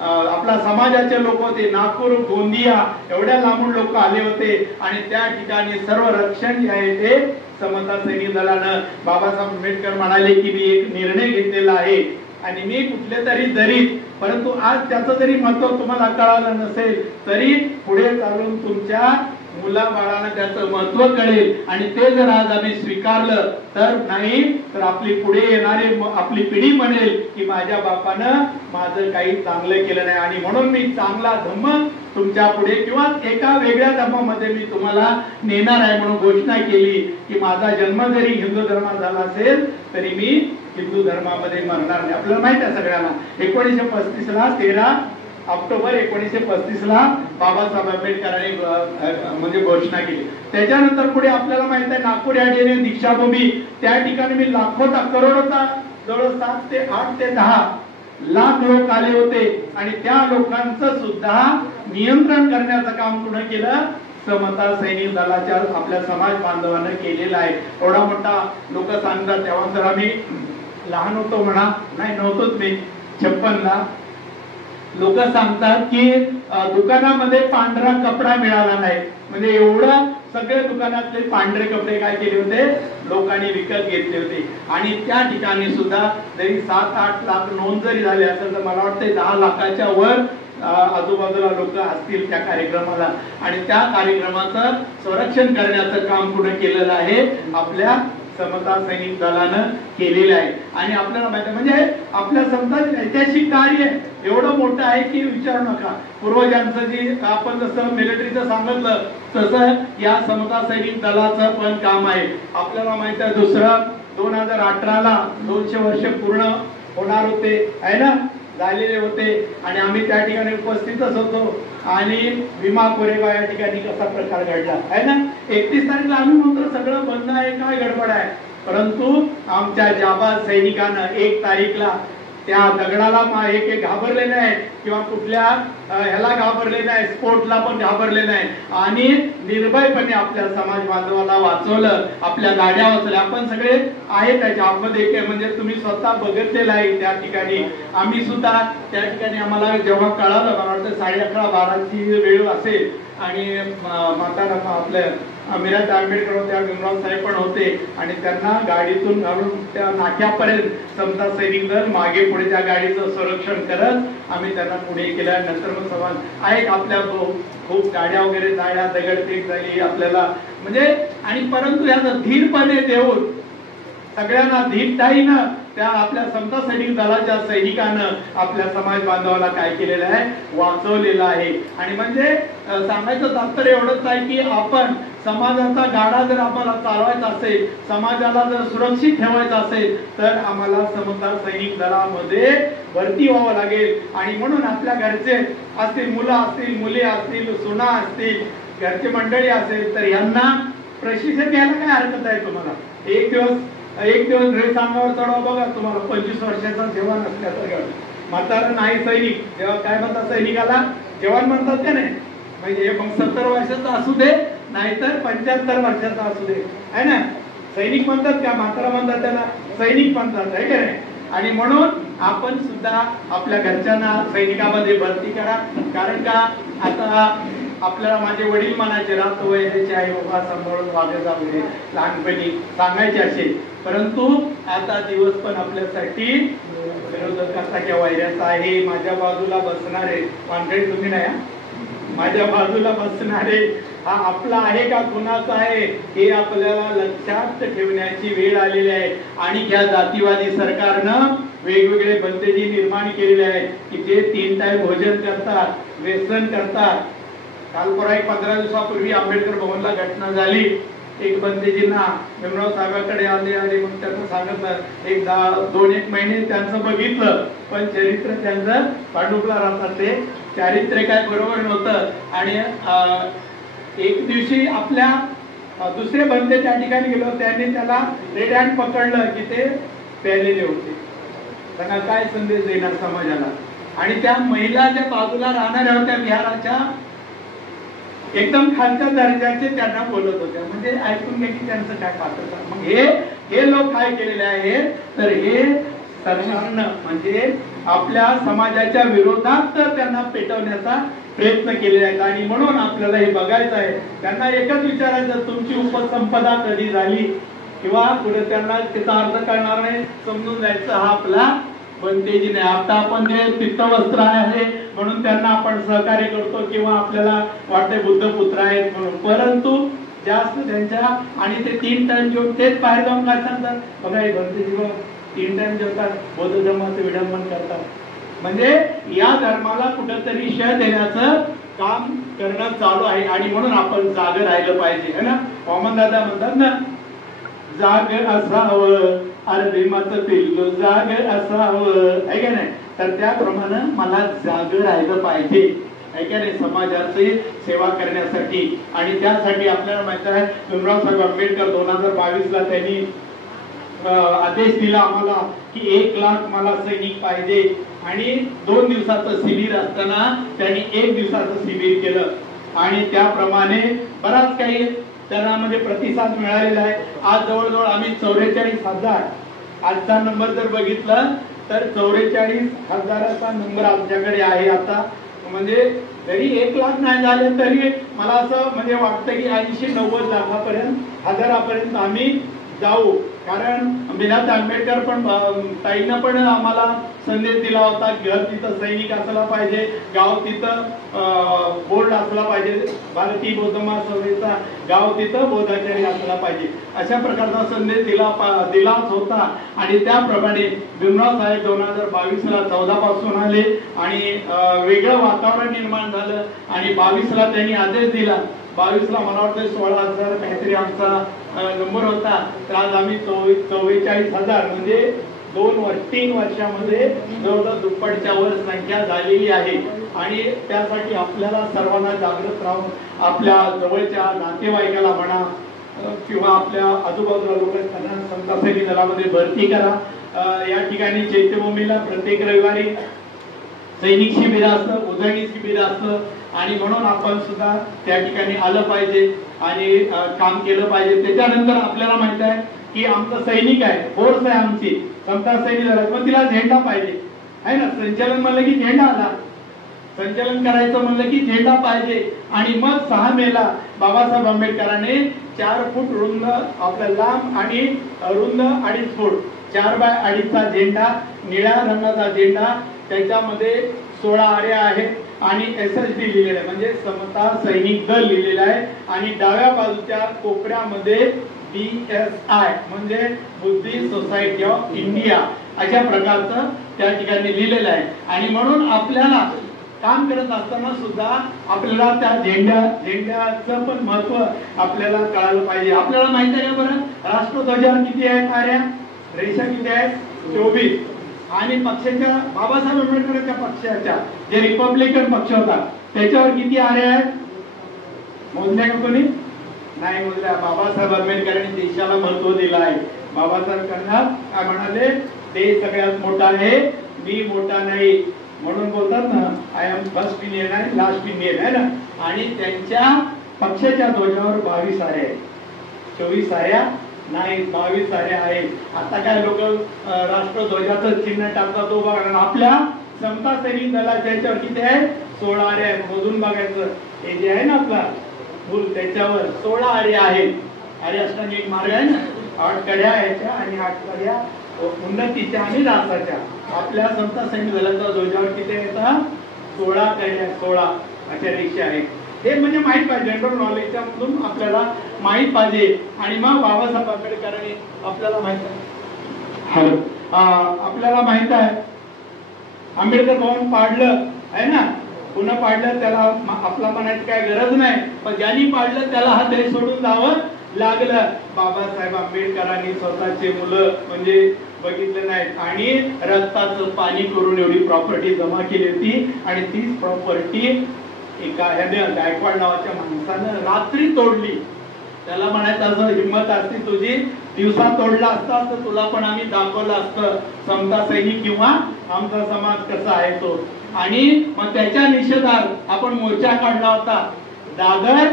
आपल्या समाजाचे लोक होते, नागपूर गोंदिया एवढ्या लांबून लोक आले होते. आणि त्या ठिकाणी सर्व रक्षण जे आहे ते समता सैनिक दलानं, बाबासाहेब आंबेडकर म्हणाले की मी एक निर्णय घेतलेला आहे आणि मी कुठले तरी दरीत, परंतु आज त्याचं जरी महत्व तुम्हाला कळालं नसेल तरी पुढे चालून तुमच्या मुलाबाळांना त्याचं महत्व कळेल. आणि ते जर आज आम्ही स्वीकारलं तर नाही तर आपली पुढे येणारी आपली पिढी म्हणेल की माझ्या बापानं माझं काही चांगलं केलं नाही. आणि म्हणून मी चांगला धम्म तुमच्या पुढे किंवा एका वेगळ्या धर्मामध्ये मी तुम्हाला नेणार आहे म्हणून घोषणा केली की माझा जन्म जरी हिंदू धर्मात झाला असेल तरी मी हिंदू धर्मामध्ये मरणार नाही. आपल्याला माहित आहे सगळ्यांना 1935ला 13 ऑक्टोबर 1935ला बाबासाहेब आंबेडकरांनी म्हणजे घोषणा केली. त्याच्यानंतर पुढे आपल्याला माहित आहे नागपूर या ठिकाणी दीक्षाभूमी, त्या ठिकाणी मी करोडोचा जवळ 7 ते 8 ते 10 लाख लोक आले होते. आणि त्या लोकांचं सुद्धा नियंत्रण करण्याचं काम पुढे केलं समता सैनिक दलाच्या आपल्या समाज बांधवांना केलेला आहे. एवढा मोठा लोक सांगतात तेव्हा तर आम्ही लहान होतो म्हणा, नाही नव्हतोच मी, 1956ला लोक सांगतात की दुकानामध्ये पांढरा कपडा मिळाला नाही, म्हणजे एवढं सगळे दुकानातले पांढरे कपडे काय केले होते लोकांनी विकत घेतले होते. आणि त्या ठिकाणी सुद्धा जरी 7-8 लाख नोंद जरी झाले असेल तर मला वाटतं 10 लाखाच्या वर आजूबाजूला लोक असतील त्या कार्यक्रमाला. आणि त्या कार्यक्रमाचं संरक्षण करण्याचं काम पुढे केलेलं आहे आपल्या समता सैनिक दलानं केलेलं आहे. आणि आपल्याला माहिती आहे म्हणजे आपल्या समता ऐतिहासिक कार्य एवढं मोठं आहे की विचारू नका. पूर्वजांचं जी आपण जसं मिलिटरीचं सांगितलं तसं या समता सैनिक दलाचं पण काम आहे. आपल्याला माहिती आहे दुसरं 2018ला 200 वर्ष पूर्ण होणार होते आहे ना, झालेले होते. आणि आम्ही त्या ठिकाणी उपस्थितच होतो. आणि भीमा कोरेगाव या ठिकाणी कसा प्रकार घडला आहे ना. 31 तारीखला आम्ही म्हणतो सगळं बंद आहे, काय गडबड आहे, परंतु आमच्या जाबाज सैनिकांना 1 तारीखला त्या दगडाला एक घाबरले नाही किंवा कुठल्या ह्याला घाबरले नाही, स्पोर्टला पण घाबरले नाही आणि निर्भयपणे आपल्या समाज बांधवाला वाचवलं, आपल्या गाड्या वाचवल्या. आपण सगळे आहे त्याच्या आतमध्ये म्हणजे तुम्ही स्वतः बघितलेलं आहे. त्या ठिकाणी आम्ही सुद्धा त्या ठिकाणी आम्हाला जेव्हा कळालं मला वाटतं 11:30-12ची वेळ असेल आणि म्हातारा आपल्या मीराज आंबेडकर त्या भीमराव साहेब पण होते आणि त्यांना गाडीतून घालून त्या नाक्यापर्यंत समता सैनिक दल मागे पुढे त्या गाडीचं संरक्षण करत आम्ही त्यांना पुढे केलं. नंतर मग समाज आहे आपल्या खूप गाड्या वगैरे जाळ्या, दगडफेक झाली आपल्याला म्हणजे. आणि परंतु याचा धीरपणे देऊन सगळ्यांना धीरताईनं त्या आपल्या समता सैनिक दलाच्या सैनिकांना आपल्या समाज बांधवाला काय केलेलं आहे वाचवलेलं आहे. आणि म्हणजे सांगायचं तात्पर्य एवढंच आहे की आपण समाजाचा गाडा जर आम्हाला चालवायचा असेल, समाजाला जर सुरक्षित ठेवायचं असेल तर आम्हाला समता सैनिक दलामध्ये भरती व्हावं लागेल. आणि म्हणून आपल्या घरचे असतील, मुलं असतील, मुली असतील, सुना असतील, घरची मंडळी असेल तर यांना प्रशिक्षण घ्यायला काय हरकत आहे. तुम्हाला एक दिवस ड्रेस अंगावर चढवा बघा, तुम्हाला 25 वर्षाचा जवान असल्याचं म्हातारा नाही सैनिक जेव्हा काय म्हणतात सैनिकाला जवान म्हणतात का नाही, म्हणजे मग 70 वर्षाचा असू दे नाहीतर 75 वर्षाचा असू दे आहे ना, सैनिक म्हणतात का, म्हातारा म्हणतात त्याला सैनिक म्हणतात आहे का नाही. आणि म्हणून आपण सुद्धा आपल्या घरच्यांना सैनिकामध्ये भरती करा. कारण का आता आपल्याला माझे वडील म्हणायचे राहतो वयाचे आई बाबा सांभाळून वागत जावे लहानपणी सांगायचे असेल, परंतु आता दिवस पण आपल्यासाठी विरोधकाचा किंवा वैऱ्याचा आहे. माझ्या बाजूला बसणारे वानखेडे तुम्ही नाही, माझ्या बाजूला बसणारे हा आपला आहे का कुणाचा आहे हे आपल्याला लक्षात ठेवण्याची वेळ आलेली आहे. आणि या जातीवादी सरकारनं वेगवेगळे बंदेजी निर्माण केलेले आहे की जे 3 टाइम भोजन करतात, व्यसन करतात. काल परवा 15 दिवसापूर्वी आंबेडकर भवनला घटना झाली. एक बंदेजींना भीमराव साहेबांकडे आले आणि मग त्यांना सांगितलं एक 2-1 महिने त्यांचं बघितलं पण चरित्र त्यांचं पांडुपला राहतात, ते चारित्र्य काय बरोबर नव्हतं. आणि एक दिवशी आपल्या दुसरे बंदे त्या ठिकाणी गेलो, त्यांनी त्याला रेड हँड पकडलं की ते प्यालेले होते. त्यांना काय संदेश देणार समाजाला. आणि त्या महिला ज्या बाजूला राहणाऱ्या होत्या विहाराच्या एकदम खालच्या दर्जाचे त्यांना बोलत होत्या, म्हणजे ऐकून घ्या की त्यांचं काय पात्रता. मग हे लोक काय केलेले आहेत तर हे सरकारनं म्हणजे आपल्या समाजाच्या विरोधात त्यांना पेटवण्याचा प्रयत्न केलेला आहे. आणि म्हणून आपल्याला हे बघायचं आहे. त्यांना एकच विचारायचं तुमची उपसंपदा कधी झाली किंवा पुढे त्यांना त्याचा अर्थ कळणार नाही, समजून जायचं हा आपला बंदेजी नाही. आता आपण जे पित्तवस्त्र आहे म्हणून त्यांना आपण सहकार्य करतो किंवा आपल्याला वाटते बुद्धपुत्र आहेत म्हणून, परंतु जास्त त्यांच्या आणि ते 3 टाइम जेवण तेच बाहेर जाऊन काय सांगतात बघा हे बंदेजी 3 टाइम जेवतात, बौद्ध धर्माचं विडंबन करतात. म्हणजे या धर्माला कुठंतरी शय देण्याचं काम करणं चालू आहे. आणि म्हणून आपण जागे राहिलं पाहिजे है ना. वामन दादा म्हणतात ना जाग असावं अरे भीमाचं पिल्लू जाग असावं आहे का नाही. तर त्याप्रमाणे मला जाग राहिलं पाहिजे आहे का नाही समाजाची सेवा करण्यासाठी. आणि त्यासाठी आपल्याला माहित आहे भीमराव साहेब आंबेडकर 2022ला त्यांनी आदेश दिला आम्हाला की 1 लाख मला सैनिक पाहिजे. आणि 2 दिवसाचं शिबिर असताना त्यांनी 1 दिवसाचं शिबिर केलं. आणि त्याप्रमाणे बराच काही त्यामध्ये प्रतिसाद मिळालेला आहे. आज जवळजवळ आम्ही 44,000 आजचा नंबर जर बघितला तर 44,000चा नंबर आमच्याकडे आहे आता. म्हणजे जरी 1 लाख नाही झाले तरी मला असं म्हणजे वाटतं की 80-90 लाखापर्यंत, हजारापर्यंत आम्ही जाऊ. कारण मीनात आंबेडकर पण ताईनं पण आम्हाला संदेश दिला होता, घर तिथं सैनिक असला पाहिजे, गाव तिथं बोर्ड असला पाहिजे, भारतीय बौद्ध महासभेचा गाव तिथं बौद्धाचार्य असला पाहिजे, अशा प्रकारचा संदेश दिलाच होता. आणि त्याप्रमाणे भीमराव साहेब 2022ला 14 पासून आले आणि वेगळं वातावरण निर्माण झालं आणि 22ला त्यांनी आदेश दिला. 22ला मला वाटतं 16,000 काहीतरी आमचा नंबर होता. तर आज आम्ही 44,000 म्हणजे 3 वर्षामध्ये जवळजवळ दुप्पटच्या वर संख्या झालेली आहे. आणि त्यासाठी आपल्याला सर्वांना जागृत राहून आपल्या जवळच्या नातेवाईकाला म्हणा किंवा आपल्या आजूबाजूला लोकांना समता सैनिक दलामध्ये भरती करा. या ठिकाणी चैत्यभूमीला प्रत्येक रविवारी सैनिक शिबिर असतं, उजळणी शिबिर असतं आणि म्हणून आपण सुद्धा त्या ठिकाणी आलं पाहिजे आणि काम केलं पाहिजे. त्याच्यानंतर आपल्याला माहित आहे की आमचं सैनिक आहे, फोर्स आहे आमची समता सैनिक दलात, पण तिला झेंडा पाहिजे आहे ना. संचलन म्हणलं की झेंडा आला, संचलन करायचं म्हणलं की झेंडा पाहिजे. आणि मग 6 मेला बाबासाहेब आंबेडकरांनी 4 फूट रुंद आपला लांब आणि रुंद 2.5 फूट 4 बाय 2.5चा झेंडा, निळ्या रंगाचा झेंडा, त्याच्यामध्ये 16 आऱ्या आहेत आणि SSD लिहिलेलं आहे म्हणजे समता सैनिक दल लिहिलेलं आहे. आणि डाव्या बाजूच्या कोपऱ्यामध्ये BSI म्हणजे बुद्धिस्ट सोसायटी ऑफ इंडिया अशा प्रकारचं त्या ठिकाणी लिहिलेलं आहे. आणि म्हणून आपल्याला काम करत असताना सुद्धा आपल्याला त्या झेंड्याचं पण महत्व आपल्याला कळालं पाहिजे. आपल्याला माहिती आहे बरं, राष्ट्रध्वजावर किती आहेत आऱ्या, रेषा किती आहेत, 24. आणि पक्षाच्या बाबासाहेब आंबेडकरांच्या पक्षाच्या जे रिपब्लिकन पक्ष होता त्याच्यावर किती आऱ्या आहेत, मोजल्या का कोणी नाही मोजल्या. बाबासाहेब आंबेडकरांनी देशाला महत्व दिलं आहे. बाबासाहेब काय म्हणाले, देश सगळ्यात मोठा आहे, मी मोठा नाही, म्हणून बोलतात ना आय एम फर्स्ट इंडियन आहे, लास्ट इंडियन आहे ना. आणि त्यांच्या पक्षाच्या ध्वजावर 22 आऱ्या आहेत, 24 आऱ्या नाही, 22 आऱ्या आहेत. आता काय लोक राष्ट्रध्वजाचं चिन्ह टाकतात तो बघा. आपल्या समता सैनिक दलाच्या याच्यावर किती आहे, 16 आऱ्या आहेत. मोजून बघायचं, हे जे आहे ना आपला फुल त्याच्यावर 16 आऱ्या आहेत. आर्य असताना एक मार्ग आहे ना, 8 कड्या याच्या आणि 8 कड्या उन्नतीच्या आणि रासाच्या. आपल्या समता सैनिक दलाच्या ध्वजावर किती येतात, 16 कड्या, 16 अशा रेषा आहेत. हे म्हणजे माहित पाहिजे, जनरल नॉलेजच्या मधून आपल्याला माहित पाहिजे. आणि मग बाबासाहेब आंबेडकरांनी आपल्याला माहित आहे, आपल्याला माहित आहे आंबेडकर भवन पाडलं आहे ना, पुन्हा पाडलं, त्याला आपला म्हणायची काय गरज नाही, पण ज्यांनी पाडलं त्याला हा देश सोडून जावं लागलं. बाबासाहेब आंबेडकरांनी स्वतःचे मुलं म्हणजे बघितले नाहीत आणि रक्ताचं पाणी करून एवढी प्रॉपर्टी जमा केली होती. आणि तीच प्रॉपर्टी एका गायकवाड नावाच्या माणसानं रात्री तोडली. त्याला म्हणायचं असं, हिंमत असती तुझी, दिवसा तोडला असता तर तुला पण आम्ही दाखवलं असतं समता सैनिक किंवा आमचा समाज कसा आहे तो. आणि मग त्याच्या निषेधार्थ आपण मोर्चा काढला होता. दादर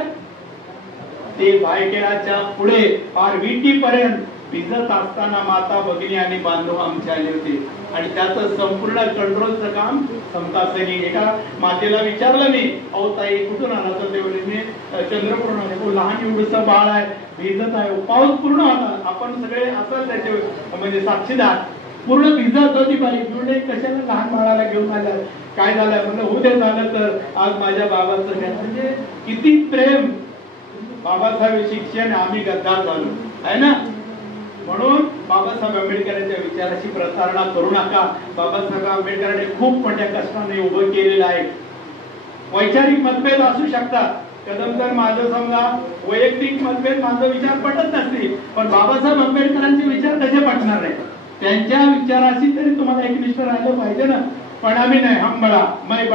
ते भायखेडाच्या पुढे पार विटी पर्यंत भिजत असताना माता भगिनी आणि बांधव आमचे आले होते. आणि त्याचं संपूर्ण कंट्रोलचं काम समता सैनिक. एका मातेला विचारलं मी, अहो ताई कुठून आला, तर तेवढे मी चंद्रपूर आले. लहान एवढंसं बाळ आहे, भिजत आहे, पाऊस पूर्ण होता, आपण सगळे असं त्याचे म्हणजे साक्षीदार, पूर्ण भिजत होती बाई. म्हणजे कशाला लहान बाळाला घेऊन आल्या, काय झालं म्हणलं, होऊ दे झालं तर आज माझ्या बाबाचं म्हणजे किती प्रेम. बाबासाहेब शिक्षण, आम्ही गद्दार झालो आहे ना. म्हणून बाबासाहेब आंबेडकरांच्या विचाराची प्रतारणा करू नका. बाबासाहेब आंबेडकरांनी खूप मोठ्या कष्टाने उभं केलेलं आहे. वैचारिक मतभेद असू शकतात, कदम तर माझं समजा वैयक्तिक मतभेद, माझा विचार पटत नसतील, पण बाबासाहेब आंबेडकरांचे विचार कसे पटणार नाही. त्यांच्या विचाराशी तरी तुम्हाला एकनिष्ठ राहिलं पाहिजे ना. पण आम्ही नाही, हम बडा, मै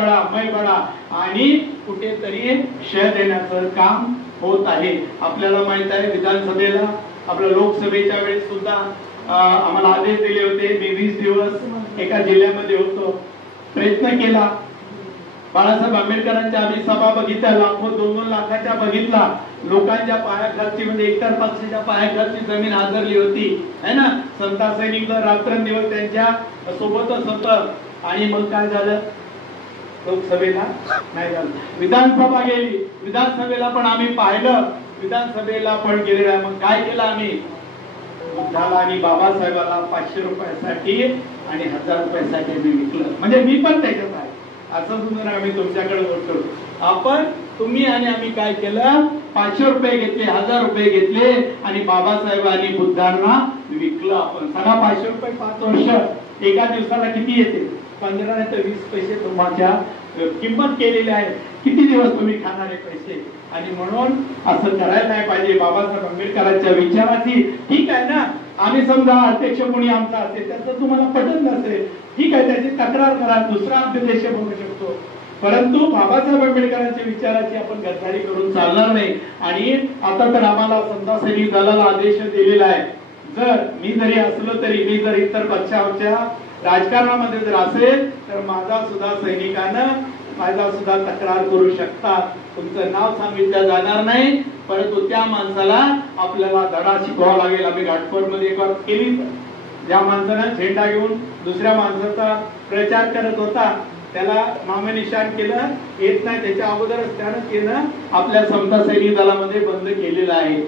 बडा आणि कुठेतरी शह देण्याचं काम होत आहे. आपल्याला माहित आहे विधानसभेला, आपल्या लोकसभेच्या वेळेस सुद्धा आम्हाला आदेश दिले होते. मी 20 दिवस एका जिल्ह्यामध्ये होतो, प्रयत्न केला बाळासाहेब आंबेडकरांच्या आम्ही सभा बघितल्या, लाखो 2-2 लाखाच्या बघितला, लोकांच्या पायाखालची म्हणजे एकतर पक्षाच्या पायाखालची जमीन हादरली होती है ना. संता सैनिक रात्रंदिवस त्यांच्या सोबतच होत. आणि मग काय झालं, लोकसभेला नाही झालं, विधानसभा गेली, विधानसभेला पण आम्ही पाहिलं, विधानसभेला पण गेलेलं आहे. मग काय केलं आम्ही, बुद्धाला आणि बाबासाहेबाला 500 रुपयासाठी आणि 1000 रुपयासाठी मी विकलं. म्हणजे मी पण त्याच्यात आहे असं सुद्धा आम्ही तुमच्याकडे बोलतो. आपण तुम्ही आणि आम्ही काय केलं, 500 रुपये घेतले, 1000 रुपये घेतले आणि बाबासाहेब आणि बुद्धांना विकलं आपण. सांगा 500 रुपये 5 वर्ष एका दिवसाला किती येते, 15 ते 20 पैसे तुमच्या किंमत केलेली आहे. किती दिवस तुम्ही खाणारे पैसे. आणि म्हणून असं करायला नाही पाहिजे. बाबासाहेब आंबेडकरांच्या विचाराची ठीक आहे ना, आम्ही समजा अध्यक्ष कोणी आमचा असेल त्याचं तुम्हाला पटत नसेल, ठीक आहे, त्याची तक्रार करा, दुसरा अध्यक्ष बघू शकतो, परंतु बाबासाहेब आंबेडकरांच्या विचाराची आपण गद्दारी करून चालणार नाही. आणि आता तर आम्हाला समजा सैनिक दलाला आदेश दिलेला आहे, जर मी जरी असलो तरी, मी जर इतर पक्षाच्या राजकारणामध्ये जर असेल तर माझा सुद्धा सैनिकानं माझा सुद्धा तक्रार करू शकतात. तुमचं नाव सांगितलं जाणार नाही, परंतु त्या माणसाला आपल्याला धडा शिकवावा लागेल. आम्ही घाटकोटमध्ये एक बार केली, ज्या माणसानं झेंडा घेऊन दुसऱ्या माणसाचा प्रचार करत होता त्याला नामनिशाण केलं, येत नाही, त्याच्या अगोदरच त्यानं केलं आपल्या समता सैनिक दलामध्ये बंद केलेलं आहे.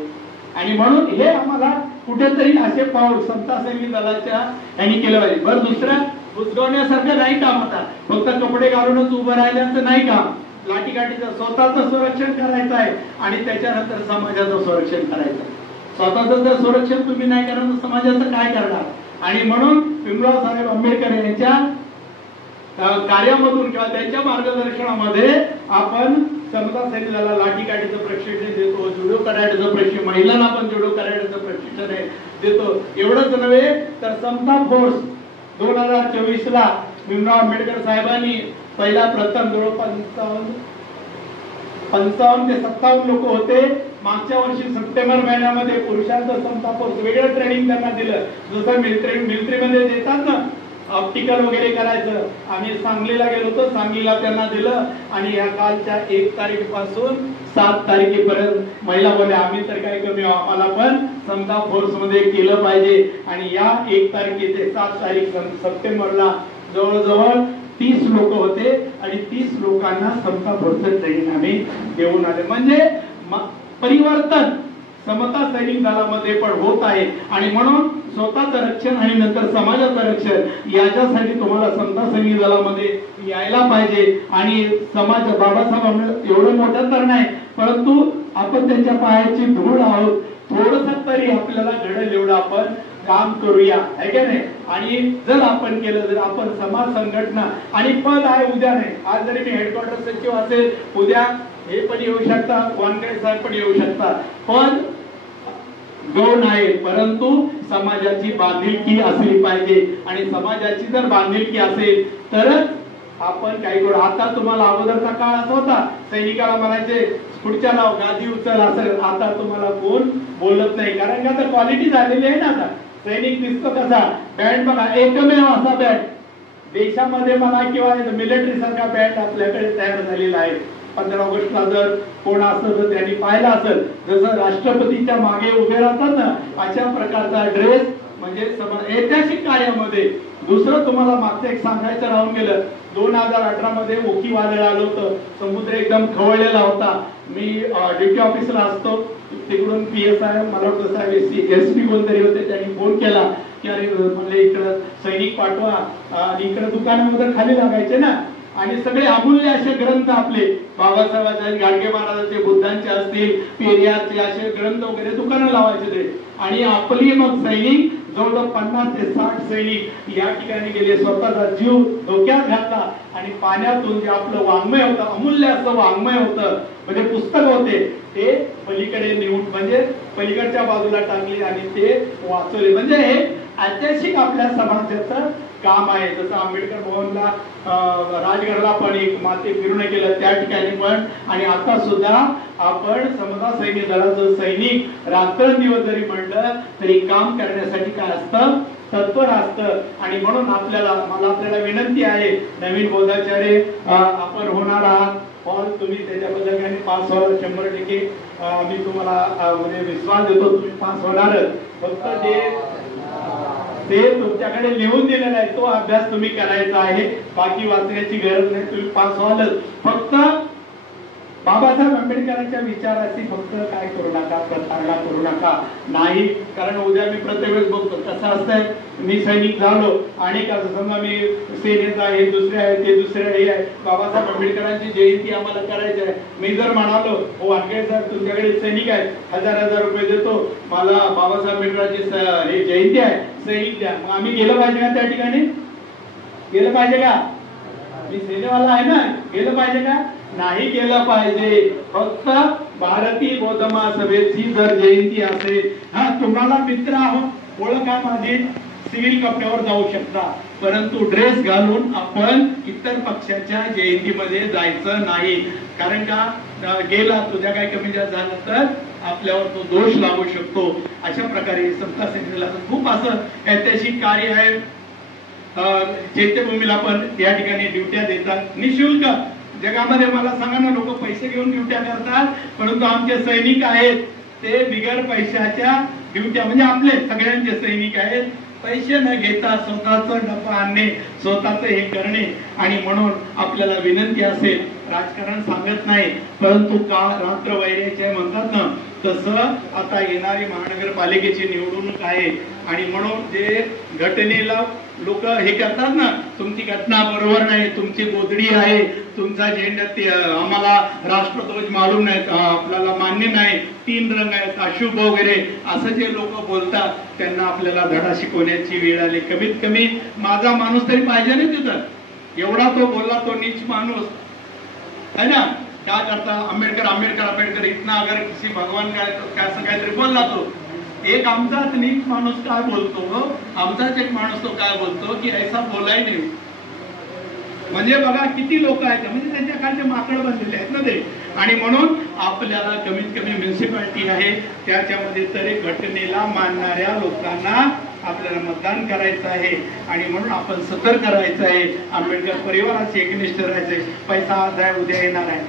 आणि म्हणून हे आम्हाला कुठेतरी असे पाऊल समता सैनिक दलाच्या यांनी केलं पाहिजे. बरं, दुसरं बुजगवण्यासारखं नाही काम, आता फक्त कपडे घालूनच उभं राहिल्याचं नाही काम, लाठीकाठीचं स्वतःचं संरक्षण करायचं आहे आणि त्याच्यानंतर समाजाचं संरक्षण करायचं. स्वतःचं जर संरक्षण तुम्ही नाही करणार तर समाजाचं काय करणार. आणि म्हणून भीमराव साहेब आंबेडकर यांच्या कार्यामधून किंवा त्यांच्या मार्गदर्शनामध्ये आपण समता सैनिक दलाला लाठीकाठीचं प्रशिक्षण देतो, जुडो कराटेचं प्रशिक्षण, महिलांना पण जुडो कराटेचं प्रशिक्षण देतो. एवढंच नव्हे तर समता फोर्स 2024 ला भीमराव आंबेडकर साहेबांनी पहिला प्रथम जवळपास 55 ते 57 लोक होते. मागच्या वर्षी सप्टेंबर महिन्यामध्ये पुरुषांचं समता फोर्स वेगळं ट्रेनिंग त्यांना दिलं, जसं मिलिटरीमध्ये देतात ना ऑप्टिकल वगैरे करायचं. आम्ही सांगलीला गेलो होतो, सांगलीला त्यांना दिलं आणि या कालच्या 1 तारखेपासून 7 तारखेपर्यंत महिला बोलले आम्ही तर काय कमी, आम्हाला पण समता फोर्स मध्ये केलं पाहिजे. आणि या 1 तारखे ते 7 तारीख सप्टेंबरला जवळजवळ 30 लोक होते आणि 30 लोकांना समता फोर्स ट्रेनिंग आम्ही देऊन आले. म्हणजे परिवर्तन समता सैनिक दलामध्ये पण होत आहे. आणि म्हणून स्वतःचं रक्षण आणि नंतर समाजाचं रक्षण याच्यासाठी तुम्हाला समता सैनिक दलामध्ये यायला पाहिजे. आणि समाज बाबासाहेब एवढं मोठं तर नाही, परंतु आपण त्यांच्या पायाची धूळ आहोत, थोडस तरी आपल्याला घडेल एवढं आपण काम करूया, है की नाही. आणि जर आपण केलं, जर आपण समाज संघटना आणि पद आहे उद्या नाही, आज जरी मी हेडक्वार्टर सचिव असेल, उद्या हे पण येऊ शकतात, वानकडे साहेब पण येऊ शकतात, पण गौण आहे, परंतु समाजाची बांधिलकी असली पाहिजे. आणि समाजाची जर बांधिलकी असेल तरच आपण काही करू. आता तुम्हाला अगोदरचा काळ असा होता, सैनिकाला म्हणायचे पुढच्या नाव गादी उचल, असं आता तुम्हाला कोण बोलत नाही, कारण का आता क्वालिटी झालेली आहे ना. आता सैनिक दिसतो कसा, बँड बघा, एकमेव असा बँड देशामध्ये म्हणा किंवा मिलिटरी सारखा बँड आपल्याकडे तयार झालेला आहे. 15 ऑगस्टला जर कोण असं तर त्यांनी पाहिलं असेल, जसं राष्ट्रपतीच्या मागे उभे राहतात ना, अशा प्रकारचा ड्रेस म्हणजे ऐतिहासिक कार्यामध्ये. दुसरं तुम्हाला मागचं एक सांगायचं राहून गेलं, 2018 मध्ये ओखी वादळ आलं होतं, समुद्र एकदम खवळलेला होता. मी ड्युटी ऑफिसला असतो, तिकडून PSI मला वाटतं साहेब SP कोणतरी होते, त्यांनी फोन केला की अरे म्हणले इकडं सैनिक पाठवा, आणि इकडे दुकानामध्ये खाली लागायचे ना, आणि सगळे अमूल्य असे ग्रंथ आपले बाबासाहेबांचे, गाडगे महाराजांचे, बुद्धांचे असतील, पेरियारचे असे ग्रंथ वगैरे दुकानं लावायचे ते. आणि आपली मग सैनिक जवळजवळ 50 ते 60 सैनिक या ठिकाणी गेले, स्वतःचा जीव धोक्यात घातला आणि पाण्यातून जे आपलं वाङ्मय होतं, अमूल्य असं वाङ्मय होतं, म्हणजे पुस्तक होते, ते पलीकडे नेऊन म्हणजे पलीकडच्या बाजूला टाकले आणि ते वाचवले. म्हणजे हे ऐतिहासिक आपल्या समाजाचं काम आहे. जसं आंबेडकर भवनला राजगडला पण एक माते फिरून केलं, त्या ठिकाणी पण. आणि आता सुद्धा आपण समता सैनिक दलाचं सैनिक रात्रंदिवस जरी म्हणलं तरी काम करण्यासाठी काय असतं, तत्पर असतं. आणि म्हणून आपल्याला विनंती आहे, नवीन बोधाचार्य आपण होणार आहात, हॉल तुम्ही त्याच्याबद्दल काही पास व्हाल 100%. मी तुम्हाला म्हणजे विश्वास देतो तुम्ही पास होणारच. फक्त ते तुमच्याकडे लिहून दिलेला आहे तो अभ्यास तुम्ही करायचा आहे, बाकी वाचण्याची गरज नाही, तुम्ही पास व्हालच. फक्त बाबासाहेब आंबेडकरांच्या विचाराची फक्त काय करू नका, प्रतारणा करू नका. नाही, कारण उद्या मी प्रत्येक वेळेस बघतो कसं असतंय, मी सैनिक झालो आणि कसं समजा मी सेनेचा आहे, दुसरे आहे, ते दुसरे हे आहे, बाबासाहेब आंबेडकरांची जयंती आम्हाला करायची आहे. मी जर म्हणालो हो वानखेडे साहेब तुमच्याकडे सैनिक आहेत, 1000 रुपये देतो, मला बाबासाहेब आंबेडकरांची हे जयंती आहे, सैनिक द्या, मग आम्ही गेलं पाहिजे का त्या ठिकाणी? गेलं पाहिजे का? मी सेनेवाला आहे ना, गेलं पाहिजे का? नाही गेलं पाहिजे. फक्त भारतीय बौद्ध महासभेची जर जयंती असेल, हा तुम्हाला मित्र आहोत, ओळखा माझी, सिव्हिल कपड्यावर जाऊ शकता, परंतु ड्रेस घालून आपण इतर पक्षाच्या जयंतीमध्ये जायचं नाही. कारण का गेला तुझ्या काय कमी जास्त झालं तर आपल्यावर तो दोष लागू शकतो. अशा प्रकारे समता सेनेला खूप असं ऐतिहासिक कार्य आहे. चैत्यभूमीला पण या ठिकाणी ड्युट्या देतात निशुल्क. जगामध्ये मला सांगा ना, लोक पैसे घेऊन ड्युट्या करतात, परंतु आमचे सैनिक आहेत ते बिगर पैशाच्या ड्युट्या, म्हणजे आपले सगळ्यांचे सैनिक आहेत, पैसे न घेता स्वतःच नफा आणणे, स्वतःच हे करणे. आणि म्हणून आपल्याला विनंती असेल, राजकारण सांगत नाही, परंतु का रात्र वैराचे म्हणतात ना, तसं आता येणारी महानगरपालिकेची निवडणूक आहे. आणि म्हणून जे घटनेला लोक हे करतात ना, तुमची घटना बरोबर नाही, तुमची गोधडी आहे, तुमचा झेंडा आम्हाला राष्ट्रध्वज मालूम नाही, आपल्याला मान्य नाही, 3 रंग आहेत, अशुभ वगैरे असं जे लोक बोलतात, त्यांना आपल्याला धडा शिकवण्याची वेळ आली. कमीत कमी माझा माणूस तरी पाहिजे ना तिथं. एवढा तो बोलला, तो नीच माणूस है ना, क्या करता आंबेडकर आंबेडकर आंबेडकर इतना अगर किसी भगवान का असं काहीतरी बोलला तो. एक आमचाच नीच माणूस काय बोलतो, आमचाच एक माणूस तो काय बोलतो की ऐसा बोलाय नाही. म्हणजे बघा किती लोक आहेत, म्हणजे त्यांच्या खालचे माकड बनलेले आहेत ना ते. आणि म्हणून आपल्याला कमीत कमी म्युन्सिपालिटी आहे त्याच्यामध्ये तरी घटनेला मानणाऱ्या लोकांना आपल्याला मतदान करायचं आहे. आणि म्हणून आपण सतर्क करायचं आहे, आंबेडकर परिवाराचे एकनिष्ठ राहायचे. पैसा आज आहे, उद्या येणार आहे,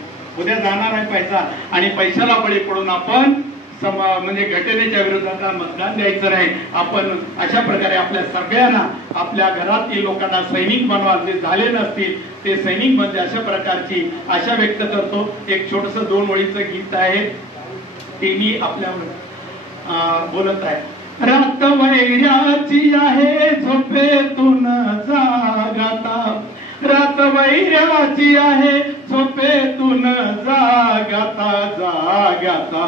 उद्या जाणार आहे पैसा, आणि पैशाला बळी पडून आपण म्हणजे घटनेच्या विरोधात मतदान द्यायचं नाही. आपण अशा प्रकारे आपल्या सगळ्यांना, आपल्या घरातील लोकांना सैनिक बनवा, जे झाले नसतील ते सैनिक म्हणजे अशा प्रकारची आशा व्यक्त करतो. एक छोटस 2 ओळीचं गीत आहे, ते मी आपल्या बोलत आहे. रात वैराची आहे झोपेतून जागाता, रात वैराची आहे झोपेतून जागाता जागाता,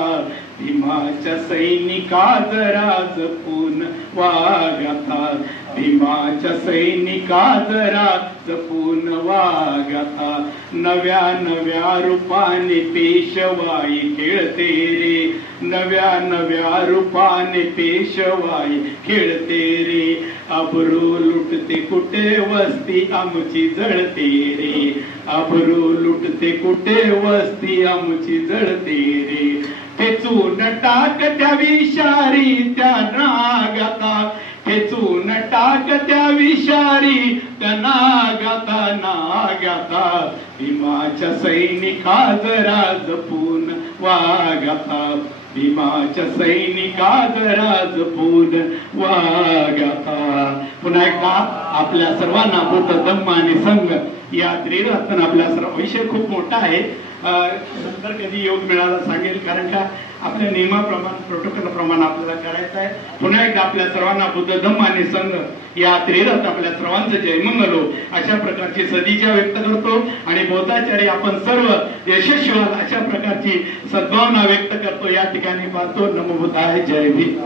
भीमाच्या सैनिका जरा जपून वागाता, भीमाच्या सैनिका जरा जपून वागाता. नव्या नव्या रूपाने पेशवाई खेळते रे, नव्या नव्या रूपाने पेशवाई खेळते रे. अब्रू लुटते कुठे वस्ती आमची जळते रे, अब्रू लुटते कुठे वस्ती आमची जळते रे. ठेचून टाक त्या विषारी त्या नागाता, ठेचून टाक त्या विषारी त्या नागाता नागाता. भीमाच्या सैनिका जरा जपून वागाता, भीमाच्या सैनिका जरा जपून वागाता. पुन्हा एकदा आपल्या सर्वांना बुद्ध धम्म आणि संघ या त्रिरत्न आपल्या सर्व विषय खूप मोठा आहे. नंतर कधी योग मिळाला सांगेल, कारण का आपल्या नियमाप्रमाणे प्रोटोकॉल प्रमाणे आपल्याला करायचं आहे. पुन्हा एकदा आपल्या सर्वांना बुद्ध धम्म आणि संघ या त्रिरत्न आपल्या सर्वांचं जयमंगल हो अशा प्रकारची सदिच्छा व्यक्त करतो. आणि बौद्धाचार्य आपण सर्व यशस्वी व्हाल अशा प्रकारची सद्भावना व्यक्त करतो. या ठिकाणी पाहतो. नमो बुद्धाय, जय भीम.